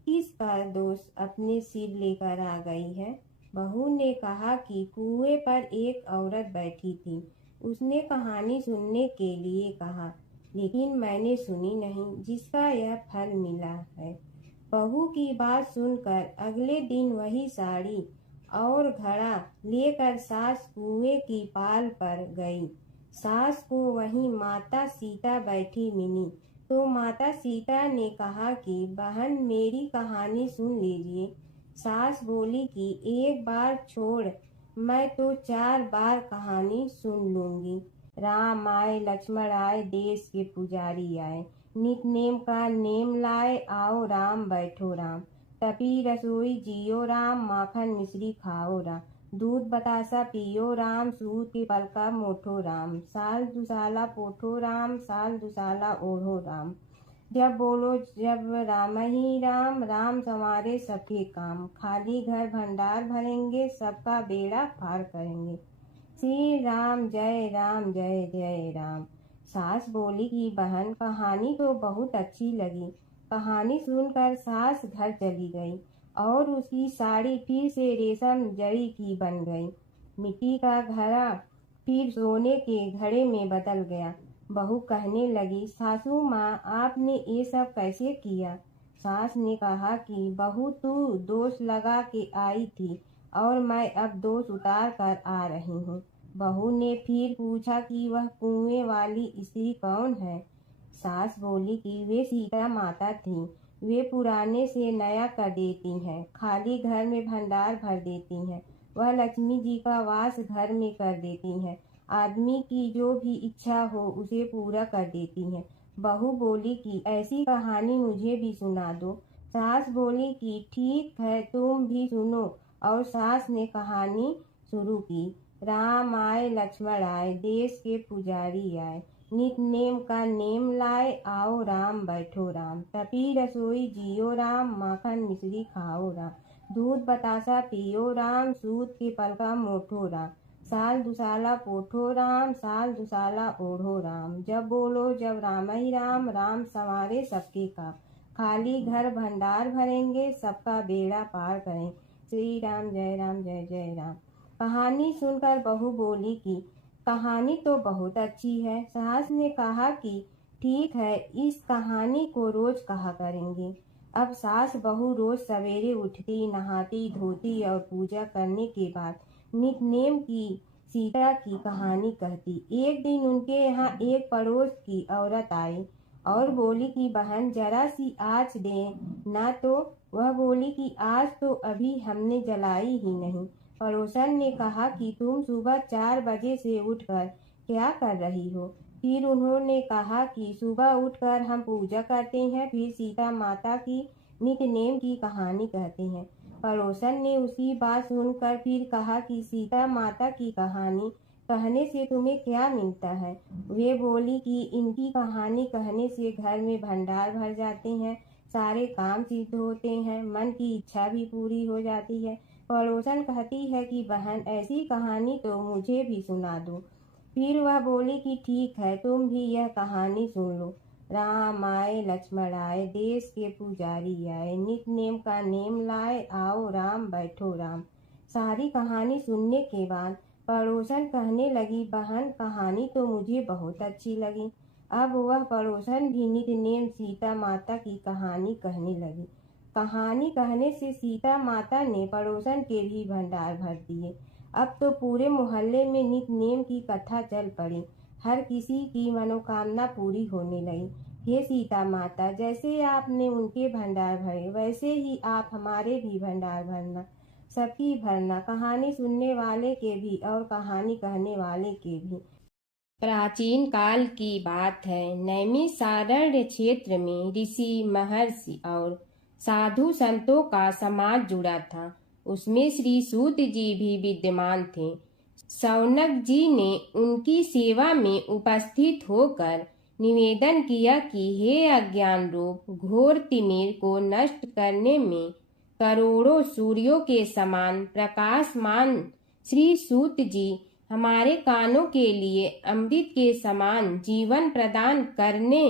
किसका दोष अपने सिर लेकर आ गई है। बहू ने कहा कि कुएं पर एक औरत बैठी थी। उसने कहानी सुनने के लिए कहा, लेकिन मैंने सुनी नहीं, जिसका यह फल मिला है। बहू की बात सुनकर अगले दिन वही साड़ी और घड़ा लेकर सास कुएं की पाल पर गई। सास को वहीं माता सीता बैठी मिली तो माता सीता ने कहा कि बहन, मेरी कहानी सुन लीजिए। सास बोली कि एक बार छोड़, मैं तो 4 बार कहानी सुन लूंगी। राम आए लक्ष्मण आए, देश के पुजारी आए, नित नेम का नेम लाए, आओ राम बैठो राम। तपी रसोई जियो राम, माखन मिश्री खाओ राम। दूध बतासा पियो राम, सूत के पल का मोठो राम। साल दुसाला पोठो राम, साल दुसाला ओढ़ो राम। जब बोलो जब राम ही राम, राम संवारे सबके काम। खाली घर भंडार भरेंगे, सबका बेड़ा पार करेंगे। श्री राम जय राम जय जय राम। सास बोली कि बहन, कहानी तो बहुत अच्छी लगी। कहानी सुनकर सास घर चली गई और उसकी साड़ी फिर से रेशम जड़ी की बन गई। मिट्टी का घड़ा फिर सोने के घड़े में बदल गया। बहू कहने लगी, सासू माँ, आपने ये सब कैसे किया। सास ने कहा कि बहू, तू दोष लगा के आई थी और मैं अब दोष उतार कर आ रही हूँ। बहू ने फिर पूछा कि वह कुएं वाली स्त्री कौन है। सास बोली कि वे सीता माता थी। वे पुराने से नया कर देती हैं, खाली घर में भंडार भर देती हैं। वह लक्ष्मी जी का वास घर में कर देती हैं। आदमी की जो भी इच्छा हो उसे पूरा कर देती हैं। बहू बोली कि ऐसी कहानी मुझे भी सुना दो। सास बोली कि ठीक है, तुम भी सुनो। और सास ने कहानी शुरू की। राम आए लक्ष्मण आए, देश के पुजारी आए, नित नेम का नेम लाए, आओ राम बैठो राम। तपी रसोई जियो राम, माखन मिश्री खाओ राम। दूध बतासा पियो राम, सूत के पल का मोठो राम। साल दुसाला पोठो राम, साल दुसाला ओढ़ो राम। जब बोलो जब राम ही राम, राम संवारे सबके काम। खाली घर भंडार भरेंगे, सबका बेड़ा पार करें। श्री राम जय जय राम। कहानी सुनकर बहू बोली कि कहानी तो बहुत अच्छी है। सास ने कहा कि ठीक है, इस कहानी को रोज कहा करेंगे। अब सास बहू रोज सवेरे उठती, नहाती धोती और पूजा करने के बाद नित नेम की सीता की कहानी कहती। एक दिन उनके यहाँ एक पड़ोस की औरत आई और बोली कि बहन, जरा सी आँच दे ना। तो वह बोली कि आज तो अभी हमने जलाई ही नहीं। पड़ोसन ने कहा कि तुम सुबह 4 बजे से उठकर क्या कर रही हो। फिर उन्होंने कहा कि सुबह उठकर हम पूजा करते हैं, फिर सीता माता की नित्य नेम की कहानी कहते हैं। पड़ोसन ने उसकी बात सुनकर फिर कहा कि सीता माता की कहानी कहने से तुम्हें क्या मिलता है। वे बोली कि इनकी कहानी कहने से घर में भंडार भर जाते हैं, सारे काम सिद्ध होते हैं, मन की इच्छा भी पूरी हो जाती है। पड़ोसन कहती है कि बहन ऐसी कहानी तो मुझे भी सुना दो। फिर वह बोली कि ठीक है, तुम भी यह कहानी सुन लो। राम आए लक्ष्मण आए, देश के पुजारी आए, नित नेम का नेम लाए, आओ राम बैठो राम। सारी कहानी सुनने के बाद पड़ोसन कहने लगी, बहन कहानी तो मुझे बहुत अच्छी लगी। अब वह पड़ोसन भी नित नेम सीता माता की कहानी कहने लगी। कहानी कहने से सीता माता ने पड़ोसन के भी भंडार भर दिए। अब तो पूरे मोहल्ले में नित नेम की कथा चल पड़ी। हर किसी की मनोकामना पूरी होने लगी। हे सीता माता, जैसे आपने उनके भंडार भरे, वैसे ही आप हमारे भी भंडार भरना, सबकी भरना, कहानी सुनने वाले के भी और कहानी कहने वाले के भी। प्राचीन काल की बात है। नैमिषारण्य क्षेत्र में ऋषि, महर्षि और साधु संतों का समाज जुड़ा था। उसमें श्री सूत जी भी विद्यमान थे। शौनक जी ने उनकी सेवा में उपस्थित होकर निवेदन किया कि हे अज्ञान रूप घोर तिमिर को नष्ट करने में करोड़ों सूर्यों के समान प्रकाशमान श्री सूत जी हमारे कानों के लिए अमृत के समान जीवन प्रदान करने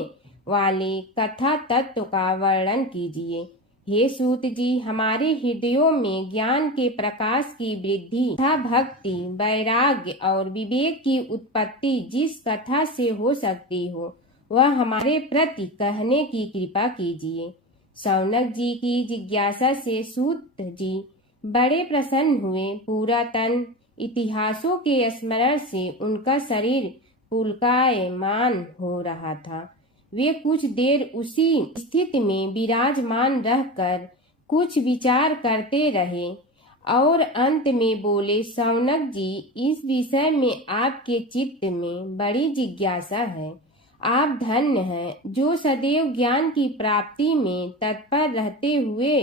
वाले कथा तत्व का वर्णन कीजिए। हे सूत जी, हमारे हृदयों में ज्ञान के प्रकाश की वृद्धि तथा भक्ति, वैराग्य और विवेक की उत्पत्ति जिस कथा से हो सकती हो, वह हमारे प्रति कहने की कृपा कीजिए। शौनक जी की जिज्ञासा से सूत जी बड़े प्रसन्न हुए। पुरातन इतिहासों के स्मरण से उनका शरीर पुलकायमान हो रहा था। वे कुछ देर उसी स्थिति में विराजमान रहकर कुछ विचार करते रहे और अंत में बोले, शौनक जी, इस विषय में आपके चित्त में बड़ी जिज्ञासा है। आप धन्य हैं जो सदैव ज्ञान की प्राप्ति में तत्पर रहते हुए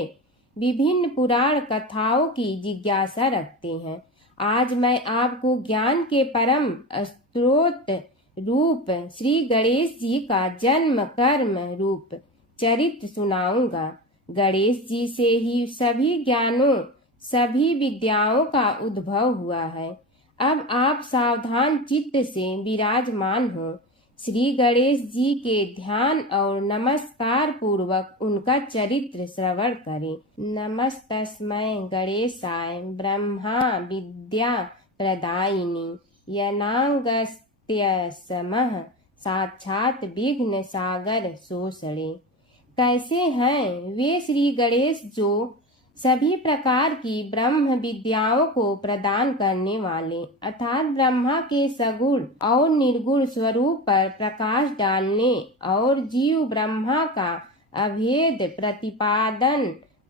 विभिन्न पुराण कथाओं की जिज्ञासा रखते हैं। आज मैं आपको ज्ञान के परम स्रोत रूप श्री गणेश जी का जन्म कर्म रूप चरित्र सुनाऊंगा। गणेश जी से ही सभी ज्ञानों, सभी विद्याओं का उद्भव हुआ है। अब आप सावधान चित्त से विराजमान हो। श्री गणेश जी के ध्यान और नमस्कार पूर्वक उनका चरित्र श्रवण करें। नमस्तस्मै गणेशाय ब्रह्मा विद्या प्रदायिनी यनागस्त्यसमः साक्षात विघ्न सागर सोषणे। कैसे हैं वे श्री गणेश जो सभी प्रकार की ब्रह्म विद्याओं को प्रदान करने वाले, अर्थात ब्रह्मा के सगुण और निर्गुण स्वरूप पर प्रकाश डालने और जीव ब्रह्मा का अभेद प्रतिपादन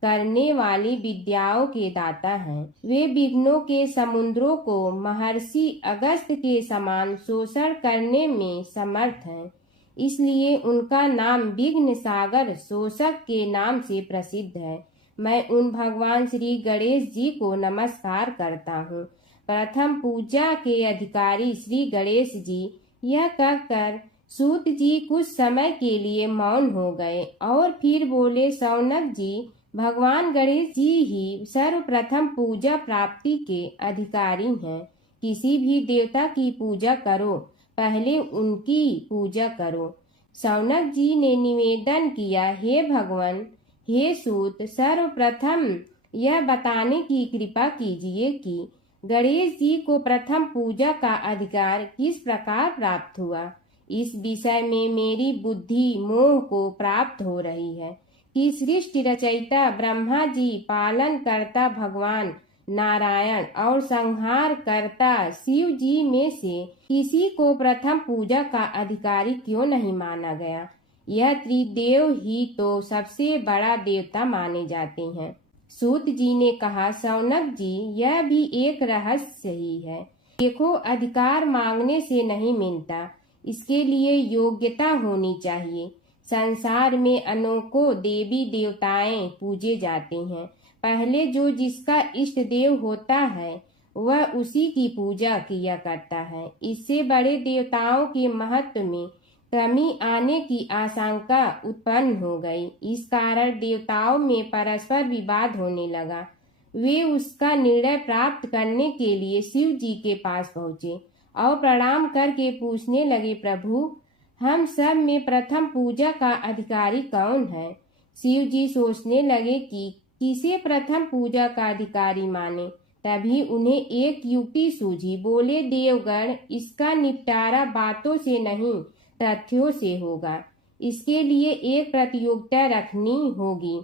करने वाली विद्याओं के दाता हैं। वे विघ्नों के समुद्रों को महर्षि अगस्त के समान शोषण करने में समर्थ हैं। इसलिए उनका नाम विघ्न सागर शोषक के नाम से प्रसिद्ध है। मैं उन भगवान श्री गणेश जी को नमस्कार करता हूँ। प्रथम पूजा के अधिकारी श्री गणेश जी, यह कहकर सूत जी कुछ समय के लिए मौन हो गए और फिर बोले, शौनक जी, भगवान गणेश जी ही सर्वप्रथम पूजा प्राप्ति के अधिकारी हैं। किसी भी देवता की पूजा करो, पहले उनकी पूजा करो। शौनक जी ने निवेदन किया, हे भगवान, हे सूत, सर्वप्रथम यह बताने की कृपा कीजिए कि गणेश जी को प्रथम पूजा का अधिकार किस प्रकार प्राप्त हुआ। इस विषय में मेरी बुद्धि मोह को प्राप्त हो रही है कि सृष्टि रचयिता ब्रह्मा जी, पालन करता भगवान नारायण और संहार करता शिव जी में से किसी को प्रथम पूजा का अधिकारी क्यों नहीं माना गया। यह त्रिदेव ही तो सबसे बड़ा देवता माने जाते हैं। सूत जी ने कहा, शौनक जी, यह भी एक रहस्य ही है। देखो, अधिकार मांगने से नहीं मिलता, इसके लिए योग्यता होनी चाहिए। संसार में अनेकों देवी देवताएं पूजे जाते हैं। पहले जो जिसका इष्ट देव होता है वह उसी की पूजा किया करता है। इससे बड़े देवताओं के महत्व में कमी आने की आशंका उत्पन्न हो गई। इस कारण देवताओं में परस्पर विवाद होने लगा। वे उसका निर्णय प्राप्त करने के लिए शिव जी के पास पहुँचे और प्रणाम करके पूछने लगे, प्रभु, हम सब में प्रथम पूजा का अधिकारी कौन है? शिव जी सोचने लगे कि किसे प्रथम पूजा का अधिकारी माने। तभी उन्हें एक युक्ति सूझी। बोले, देवगण, इसका निपटारा बातों से नहीं तथ्यों से होगा। इसके लिए एक प्रतियोगिता रखनी होगी,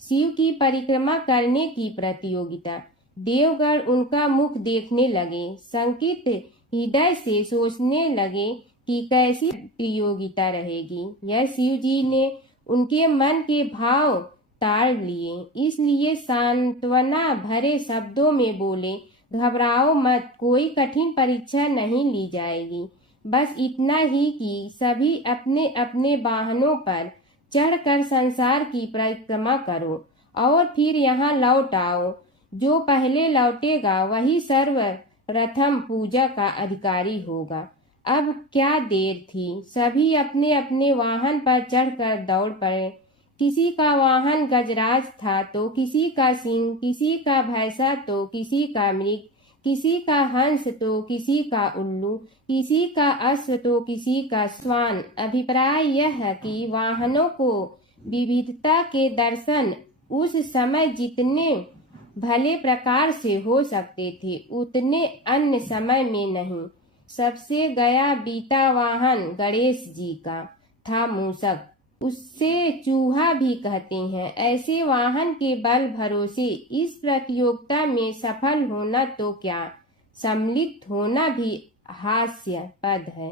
शिव की परिक्रमा करने की प्रतियोगिता। देवगण उनका मुख देखने लगे, शंकित हृदय से सोचने लगे कि कैसी प्रतियोगिता रहेगी। यह शिव जी ने उनके मन के भाव ताड़ लिए, इसलिए सांत्वना भरे शब्दों में बोले, घबराओ मत, कोई कठिन परीक्षा नहीं ली जाएगी। बस इतना ही कि सभी अपने अपने वाहनों पर चढ़कर संसार की परिक्रमा करो और फिर यहाँ लौट आओ। जो पहले लौटेगा वही सर्वप्रथम पूजा का अधिकारी होगा। अब क्या देर थी, सभी अपने अपने वाहन पर चढ़कर दौड़ पड़े। किसी का वाहन गजराज था तो किसी का सिंह, किसी का भैंसा तो किसी का मृग, किसी का हंस तो किसी का उल्लू, किसी का अश्व तो किसी का श्वान। अभिप्राय यह है कि वाहनों को विविधता के दर्शन उस समय जितने भले प्रकार से हो सकते थे उतने अन्य समय में नहीं। सबसे गया बीता वाहन गणेश जी का था मूषक, उससे चूहा भी कहते हैं। ऐसे वाहन के बल भरोसे इस प्रतियोगिता में सफल होना तो क्या, सम्मिलित होना भी हास्यास्पद है।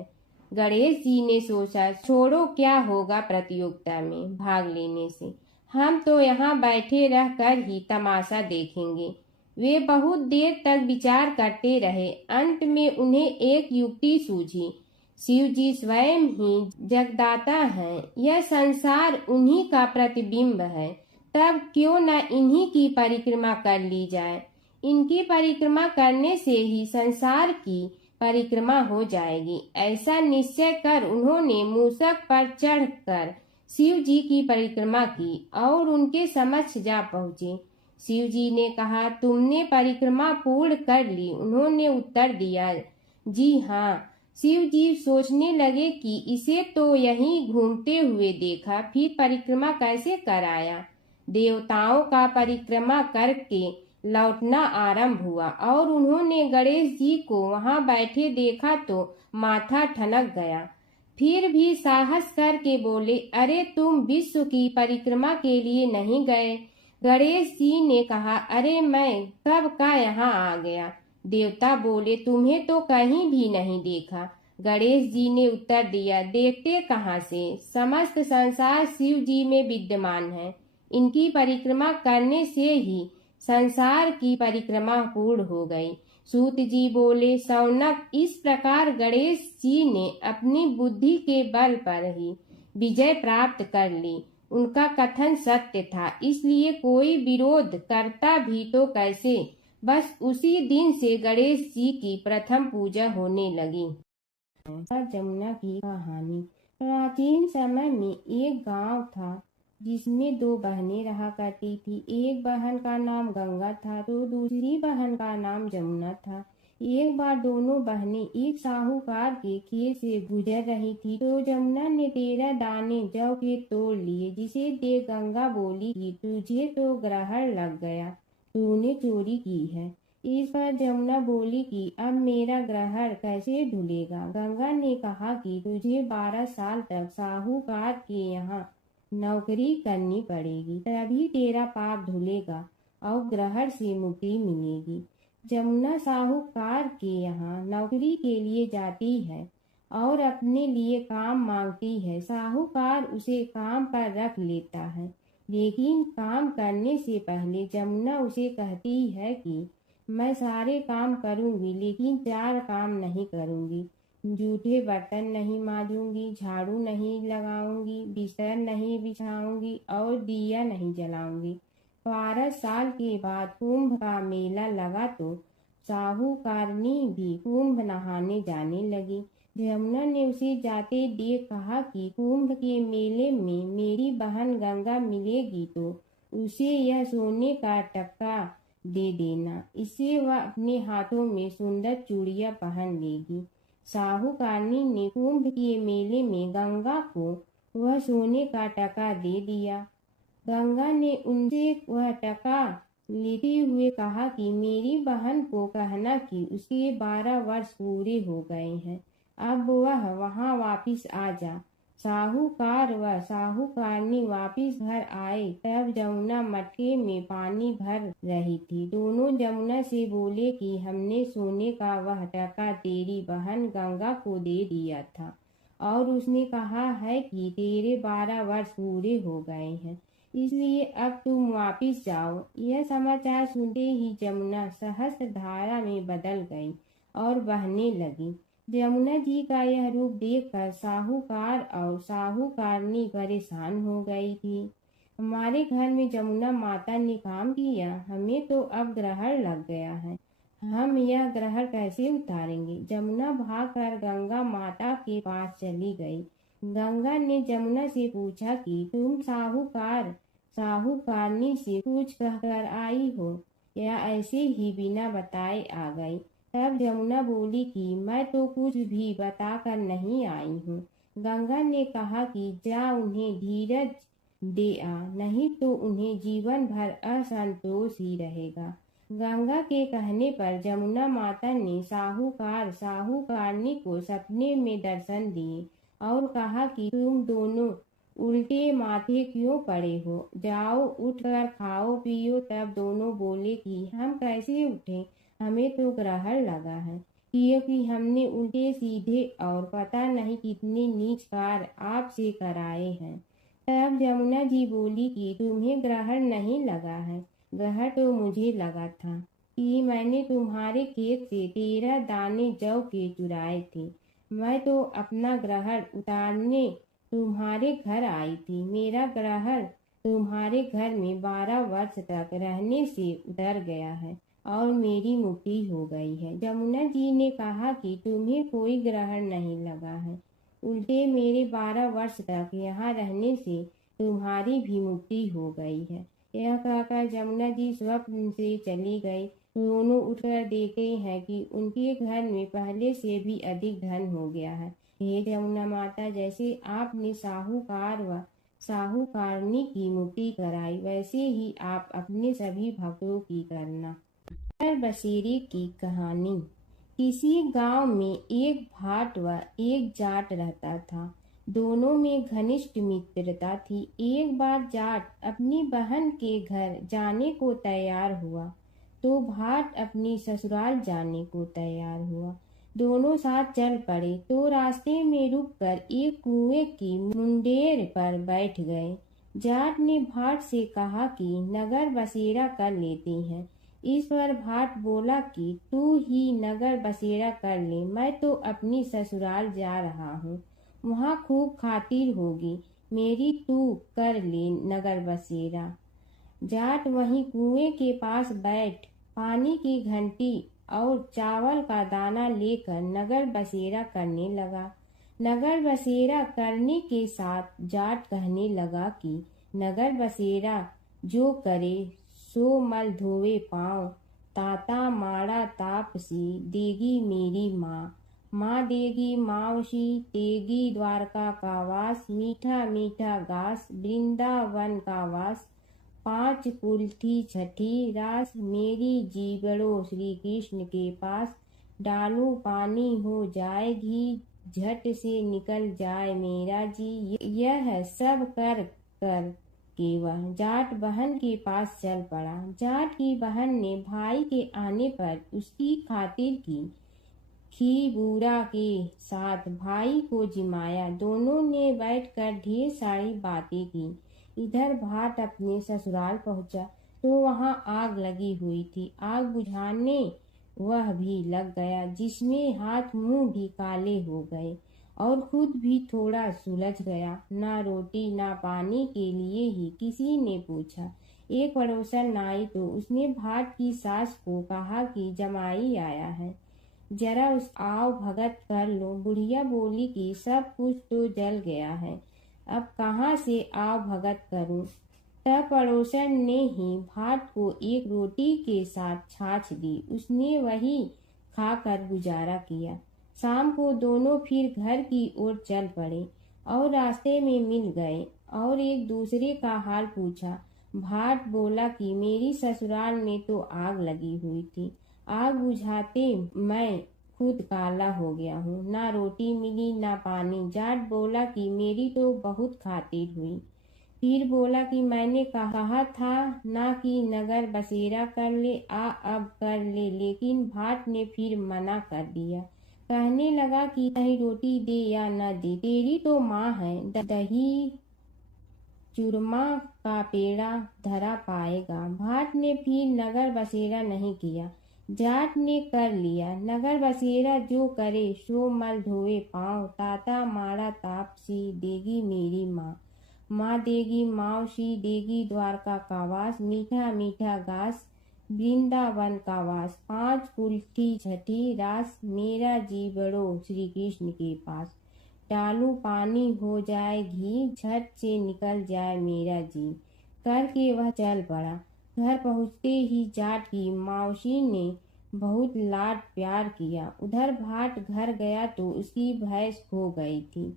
गणेश जी ने सोचा, छोड़ो, क्या होगा प्रतियोगिता में भाग लेने से, हम तो यहाँ बैठे रहकर ही तमाशा देखेंगे। वे बहुत देर तक विचार करते रहे। अंत में उन्हें एक युक्ति सूझी। शिव जी स्वयं ही जगदाता हैं, यह संसार उन्हीं का प्रतिबिंब है, तब क्यों न इन्हीं की परिक्रमा कर ली जाए। इनकी परिक्रमा करने से ही संसार की परिक्रमा हो जाएगी। ऐसा निश्चय कर उन्होंने मूषक पर चढ़कर शिव जी की परिक्रमा की और उनके समक्ष जा पहुँचे। शिव जी ने कहा, तुमने परिक्रमा पूर्ण कर ली? उन्होंने उत्तर दिया, जी हाँ। शिव जी सोचने लगे कि इसे तो यहीं घूमते हुए देखा, फिर परिक्रमा कैसे कराया। देवताओं का परिक्रमा करके लौटना आरंभ हुआ और उन्होंने गणेश जी को वहां बैठे देखा तो माथा ठनक गया। फिर भी साहस करके बोले, अरे तुम विश्व की परिक्रमा के लिए नहीं गए? गणेश जी ने कहा, अरे मैं कब का यहाँ आ गया। देवता बोले, तुम्हें तो कहीं भी नहीं देखा। गणेश जी ने उत्तर दिया, देखते कहाँ से, समस्त संसार शिव जी में विद्यमान है। इनकी परिक्रमा करने से ही संसार की परिक्रमा पूर्ण हो गई। सूत जी बोले, शौनक, इस प्रकार गणेश जी ने अपनी बुद्धि के बल पर ही विजय प्राप्त कर ली। उनका कथन सत्य था, इसलिए कोई विरोध करता भी तो कैसे। बस उसी दिन से गणेश जी की प्रथम पूजा होने लगी। जमुना की कहानी। प्राचीन समय में एक गांव था जिसमें दो बहनें रहा करती थी। एक बहन का नाम गंगा था तो दूसरी बहन का नाम जमुना था। एक बार दोनों बहनें एक साहूकार के खेत से गुजर रही थी तो जमुना ने 13 दाने जौ के तोड़ लिए, जिसे देख गंगा बोली कि तुझे तो ग्रहण लग गया, तूने चोरी की है। इस पर जमुना बोली कि अब मेरा ग्रहण कैसे धुलेगा। गंगा ने कहा कि तुझे 12 साल तक साहूकार के यहाँ नौकरी करनी पड़ेगी, तभी तेरा पाप धुलेगा और ग्रहण से मुक्ति मिलेगी। जमुना साहूकार के यहाँ नौकरी के लिए जाती है और अपने लिए काम मांगती है। साहूकार उसे काम पर रख लेता है, लेकिन काम करने से पहले जमुना उसे कहती है कि मैं सारे काम करूंगी लेकिन 4 काम नहीं करूंगी। जूठे बर्तन नहीं मांजूंगी, झाड़ू नहीं लगाऊंगी, बिस्तर नहीं बिछाऊंगी और दिया नहीं जलाऊंगी। 12 साल के बाद कुंभ का मेला लगा तो साहूकारनी भी कुंभ नहाने जाने लगी। यमुना ने उसे जाते देख कहा कि कुंभ के मेले में मेरी बहन गंगा मिलेगी तो उसे यह सोने का टक्का दे देना, इससे वह अपने हाथों में सुंदर चूड़ियां पहन लेगी। साहूकारनी ने कुंभ के मेले में गंगा को वह सोने का टका दे दिया। गंगा ने उनसे वह टका लेते हुए कहा कि मेरी बहन को कहना कि उसके 12 वर्ष पूरे हो गए हैं, अब वह वहां वापिस आ जा। साहूकार व साहूकारनी वापिस घर आए तब जमुना मटके में पानी भर रही थी। दोनों जमुना से बोले कि हमने सोने का वह टका तेरी बहन गंगा को दे दिया था और उसने कहा है कि तेरे 12 वर्ष पूरे हो गए हैं, इसलिए अब तुम वापिस जाओ। यह समाचार सुनते ही जमुना सहस्त्र धारा में बदल गई और बहने लगी। यमुना जी का यह रूप देखकर साहूकार और साहूकारनी परेशान हो गई थी। हमारे घर में जमुना माता ने काम किया, हमें तो अब ग्रहण लग गया है, हम यह ग्रहण कैसे उतारेंगे। जमुना भागकर गंगा माता के पास चली गई। गंगा ने जमुना से पूछा कि तुम साहूकारनी से कुछ कहकर आई हो या ऐसे ही बिना बताए आ गई। तब यमुना बोली कि मैं तो कुछ भी बताकर नहीं आई हूँ। गंगा ने कहा कि जा उन्हें धीरज दे आ, नहीं तो उन्हें जीवन भर असंतोष ही रहेगा। गंगा के कहने पर जमुना माता ने साहूकारनी को सपने में दर्शन दिए और कहा कि तुम दोनों उल्टे माथे क्यों पड़े हो, जाओ उठकर खाओ पियो। तब दोनों बोले कि हम कैसे उठे, हमें तो ग्रहण लगा है, क्योंकि हमने उल्टे सीधे और पता नहीं कितने नीच कार्य आपसे कराए हैं। तब यमुना जी बोली कि तुम्हें ग्रहण नहीं लगा है, ग्रहण तो मुझे लगा था कि मैंने तुम्हारे खेत से 13 दाने जौ के चुराए थे। मैं तो अपना ग्रहण उतारने तुम्हारे घर आई थी। मेरा ग्रहण तुम्हारे घर में 12 वर्ष तक रहने से उतर गया है और मेरी मुक्ति हो गई है। यमुना जी ने कहा कि तुम्हें कोई ग्रहण नहीं लगा है, उल्टे मेरे 12 वर्ष तक यहाँ रहने से तुम्हारी भी मुक्ति हो गई है। यह कहकर यमुना जी स्वप्न से चली गई। दोनों उठकर देखते हैं कि उनके घर में पहले से भी अधिक धन हो गया है। हे यमुना माता, जैसे आपने साहूकार व साहूकारनी की मुक्ति कराई, वैसे ही आप अपने सभी भक्तों की करना। नगर बसेरे की कहानी। किसी गांव में एक भाट व एक जाट रहता था। दोनों में घनिष्ठ मित्रता थी। एक बार जाट अपनी बहन के घर जाने को तैयार हुआ तो भाट अपनी ससुराल जाने को तैयार हुआ। दोनों साथ चल पड़े तो रास्ते में रुककर एक कुएं की मुंडेर पर बैठ गए। जाट ने भाट से कहा कि नगर बसेरा कर लेते हैं। इस पर भाट बोला कि तू ही नगर बसेरा कर ले, मैं तो अपनी ससुराल जा रहा हूँ, वहाँ खूब खातिर होगी मेरी, तू कर ले नगर बसेरा। जाट वहीं कुएं के पास बैठ पानी की घंटी और चावल का दाना लेकर नगर बसेरा करने लगा। नगर बसेरा करने के साथ जाट कहने लगा कि नगर बसेरा जो करे सो मल धोवे पाँव, ताता माड़ा तापसी देगी मेरी माँ, माँ देगी मावशी तेगी द्वारका का वास, मीठा मीठा घास वृंदावन का वास, 5 कुल्ठी छठी रास, मेरी जीवड़ो श्री कृष्ण के पास, डालू पानी हो जाए घी, झट से निकल जाए मेरा जी। यह सब कर के वह जाट बहन के पास चल पड़ा। जाट की बहन ने भाई के आने पर उसकी खातिर की खी बूढ़ा के साथ भाई को जिमाया। दोनों ने बैठकर ढेर सारी बातें की। इधर भाट अपने ससुराल पहुंचा तो वहां आग लगी हुई थी। आग बुझाने वह भी लग गया, जिसमें हाथ मुंह भी काले हो गए और खुद भी थोड़ा सुलझ गया। ना रोटी ना पानी के लिए ही किसी ने पूछा। एक पड़ोसन आई तो उसने भाट की सास को कहा कि जमाई आया है। जरा उस आव भगत कर लो। बुढ़िया बोली कि सब कुछ तो जल गया है, अब कहाँ से आव भगत करूं। तब पड़ोसन ने ही भाट को एक रोटी के साथ छाछ दी। उसने वही खाकर गुजारा किया। शाम को दोनों फिर घर की ओर चल पड़े और रास्ते में मिल गए और एक दूसरे का हाल पूछा। भाट बोला कि मेरी ससुराल में तो आग लगी हुई थी, आग बुझाते मैं खुद काला हो गया हूँ, ना रोटी मिली ना पानी। जाट बोला कि मेरी तो बहुत खातिर हुई। फिर बोला कि मैंने कहा था ना कि नगर बसेरा कर ले, अब कर ले। लेकिन भाट ने फिर मना कर दिया। कहने लगा कि चाहे रोटी दे या न दे, तेरी तो माँ है, दही चूरमा का पेड़ा धरा पाएगा। भाट ने फिर नगर बसेरा नहीं किया, जाट ने कर लिया। नगर बसेरा जो करे सो मल धोए पाँव, ताता माड़ा तापसी देगी मेरी माँ। माँ देगी मावशी देगी द्वारका का वास, मीठा मीठा घास वृंदावन का वास। 5 कुल्ठी छठी रास, मेरा जी बड़ो श्री कृष्ण के पास। डालू पानी हो जाए घी, झट से निकल जाए मेरा जी। करके वह चल पड़ा। घर पहुँचते ही जाट की मावशी ने बहुत लाड प्यार किया। उधर भाट घर गया तो उसकी भैंस खो गई थी।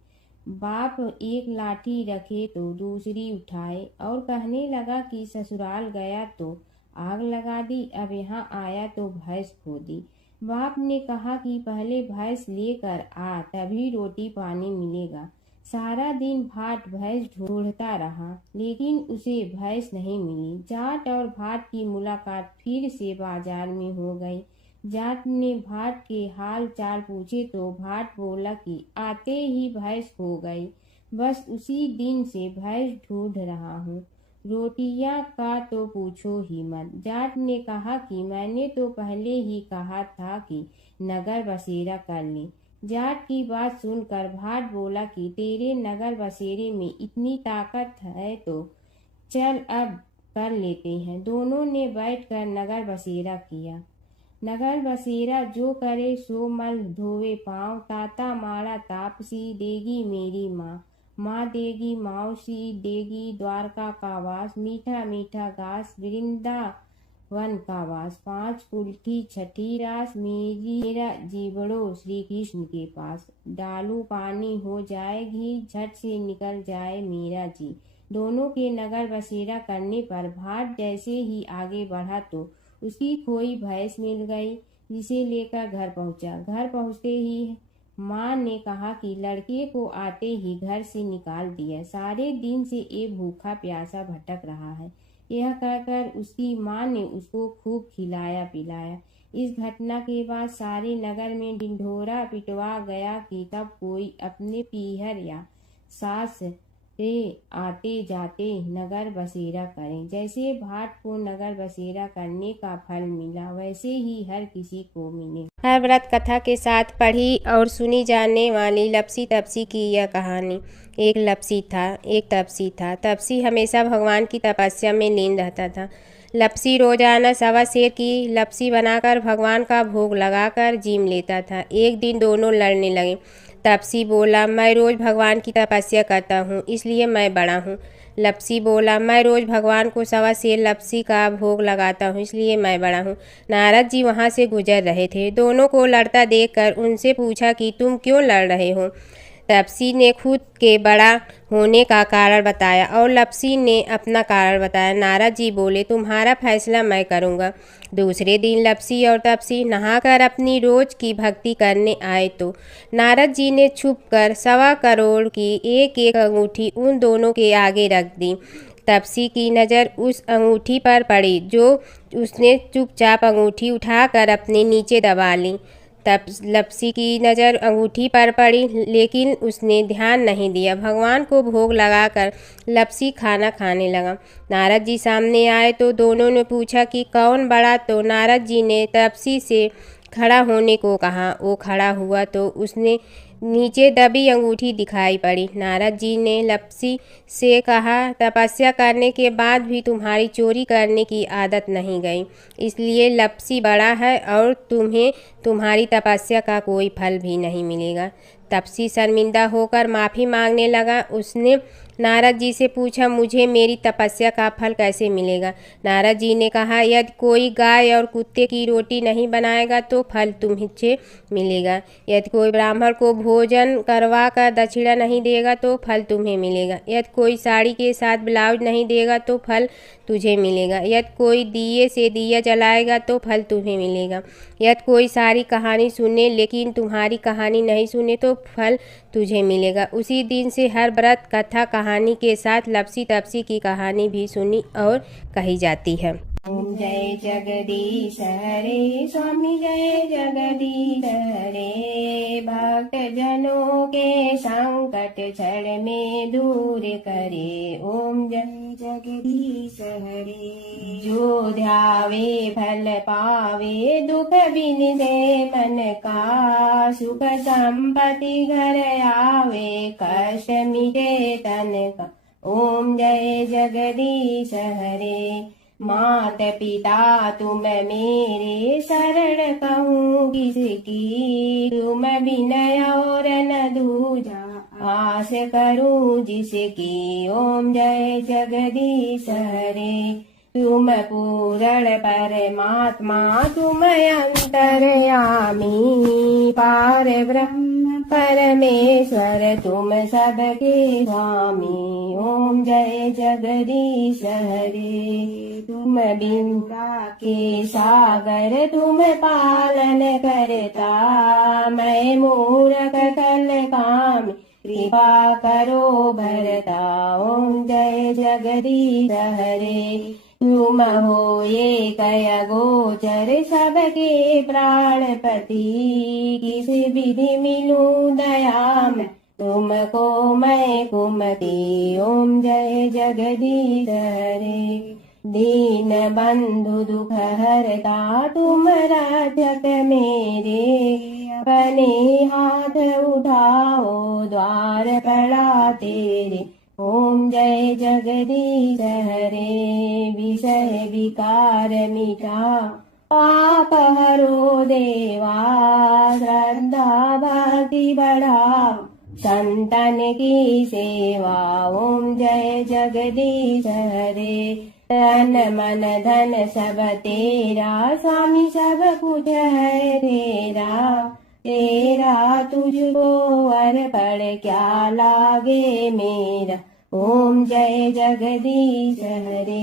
बाप एक लाठी रखे तो दूसरी उठाए और कहने लगा कि ससुराल गया तो आग लगा दी, अब यहाँ आया तो भैंस खो दी। बाप ने कहा कि पहले भैंस लेकर आ, तभी रोटी पानी मिलेगा। सारा दिन भाट भैंस ढूंढता रहा, लेकिन उसे भैंस नहीं मिली। जाट और भाट की मुलाकात फिर से बाजार में हो गई। जाट ने भाट के हाल चाल पूछे तो भाट बोला कि आते ही भैंस खो गई, बस उसी दिन से भैंस ढूंढ रहा हूँ। रोटियां का तो पूछो ही मत। जाट ने कहा कि मैंने तो पहले ही कहा था कि नगर बसेरा कर ले। जाट की बात सुनकर भाट बोला कि तेरे नगर बसेरे में इतनी ताकत है तो चल अब कर लेते हैं। दोनों ने बैठकर नगर बसेरा किया। नगर बसेरा जो करे सो मल धोवे पाँव, ताता माड़ा तापसी देगी मेरी माँ। माँ देगी मावशी देगी द्वारका का वास, मीठा मीठा घास वृंदावन का वास। 5 कुल्ठी छठी रास, मेरा जीवड़ो श्री कृष्ण के पास। डालू पानी हो जाए घी, झट से निकल जाए मेरा जी। दोनों के नगर बसेरा करने पर भाट जैसे ही आगे बढ़ा तो उसकी खोई भैंस मिल गई, जिसे लेकर घर पहुंचा। घर पहुंचते ही माँ ने कहा कि लड़के को आते ही घर से निकाल दिया, सारे दिन से ये भूखा प्यासा भटक रहा है। यह कहकर उसकी माँ ने उसको खूब खिलाया पिलाया। इस घटना के बाद सारे नगर में ढिंढोरा पिटवा गया कि तब कोई अपने पीहर या सास से आते जाते नगर बसेरा करें। जैसे भाट को नगर बसेरा करने का फल मिला, वैसे ही हर किसी को मिले। हर व्रत कथा के साथ पढ़ी और सुनी जाने वाली लपसी तपसी की यह कहानी। एक लपसी था, एक तपसी था। तपसी हमेशा भगवान की तपस्या में लीन रहता था। लपसी रोजाना 1.25 सेर की लपसी बनाकर भगवान का भोग लगाकर जीम लेता था। एक दिन दोनों लड़ने लगे। तपसी बोला, मैं रोज़ भगवान की तपस्या करता हूँ, इसलिए मैं बड़ा हूँ। लपसी बोला, मैं रोज़ भगवान को 1.25 सेर लपसी का भोग लगाता हूँ, इसलिए मैं बड़ा हूँ। नारद जी वहाँ से गुजर रहे थे। दोनों को लड़ता देखकर उनसे पूछा कि तुम क्यों लड़ रहे हो। तपसी ने खुद के बड़ा होने का कारण बताया और लपसी ने अपना कारण बताया। नारद जी बोले, तुम्हारा फैसला मैं करूँगा। दूसरे दिन लपसी और तपसी नहाकर अपनी रोज की भक्ति करने आए तो नारद जी ने छुपकर 1.25 करोड़ की एक अंगूठी उन दोनों के आगे रख दी। तपसी की नज़र उस अंगूठी पर पड़ी, जो उसने चुपचाप अंगूठी उठाकर अपने नीचे दबा ली। तब लपसी की नज़र अंगूठी पर पड़ी, लेकिन उसने ध्यान नहीं दिया। भगवान को भोग लगाकर लपसी खाना खाने लगा। नारद जी सामने आए तो दोनों ने पूछा कि कौन बड़ा, तो नारद जी ने तपसी से खड़ा होने को कहा। वो खड़ा हुआ तो उसने नीचे दबी अंगूठी दिखाई पड़ी। नारद जी ने लपसी से कहा, तपस्या करने के बाद भी तुम्हारी चोरी करने की आदत नहीं गई, इसलिए लपसी बड़ा है और तुम्हें तुम्हारी तपस्या का कोई फल भी नहीं मिलेगा। तपसी शर्मिंदा होकर माफ़ी मांगने लगा। उसने नारद जी से पूछा, मुझे मेरी तपस्या का फल कैसे मिलेगा? नारद जी ने कहा, यदि कोई गाय और कुत्ते की रोटी नहीं बनाएगा तो फल तुम्हें मिलेगा। यदि कोई ब्राह्मण को भोजन करवा कर दक्षिणा नहीं देगा तो फल तुम्हें मिलेगा। यदि कोई साड़ी के साथ ब्लाउज नहीं देगा तो फल तुझे मिलेगा। यदि कोई दिए से दिया जलाएगा तो फल तुम्हें मिलेगा। यदि कोई सारी कहानी सुने लेकिन तुम्हारी कहानी नहीं सुने तो फल तुझे मिलेगा। उसी दिन से हर व्रत कथा कहानी के साथ लपसी तपसी की कहानी भी सुनी और कही जाती है। ओम जय जगदीश हरे स्वामी जय जगदीश हरे, भक्त जनों के संकट क्षण में दूर करे। ओम जय जगदीश हरे, जो ध्यावे फल पावे, दुख बिन दे मन का, सुख संपत्ति घर आवे, कष्ट मिटे तन का। ओम जय जगदीश हरे, मात पिता तुम मेरे, शरण कहूँ किसकी, तुम बिनय और न दूजा, आस करूँ जिसकी। ओम जय जगदीश हरे, तुम पूर्ण परमात्मा, तुम अंतर्यामी, पार ब्रह्म परमेश्वर, तुम सबके स्वामी। ओम जय जगदीश हरे, तुम बिंदा के सागर, तुम पालन करता, मैं मूरख कल काम, कृपा करो भरता। ओम जय जगदीश हरे, तुम हो ये कय गोचर, सबके प्राणपति, किस विधि मिलूं दया में, तुमको मैं कुमति। ओम जय जगदीश हरे, दीन बंधु दुख हरता, तुम रक्षक मेरे, अपने हाथ उठाओ द्वार पड़ा तेरे। ओम जय जगदीश हरे, विषय विकार मिटा, पाप हरो देवा, श्रद्धा भक्ति बढ़ाओ, संतन की सेवा। ओम जय जगदीश हरे, तन मन धन सब तेरा, स्वामी सब कुछ है तेरा, तेरा तुझको अर्पण क्या लागे मेरा। ओम जय जगदीश हरे,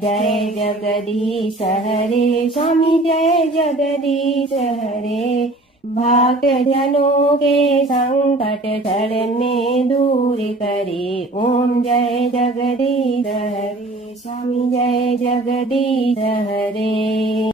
जय जगदीश हरे, स्वामी जय जगदीश हरे, भक्त जनों के संकट क्षण में दूर करे। ओम जय जगदीश हरे, स्वामी जय जगदीश हरे।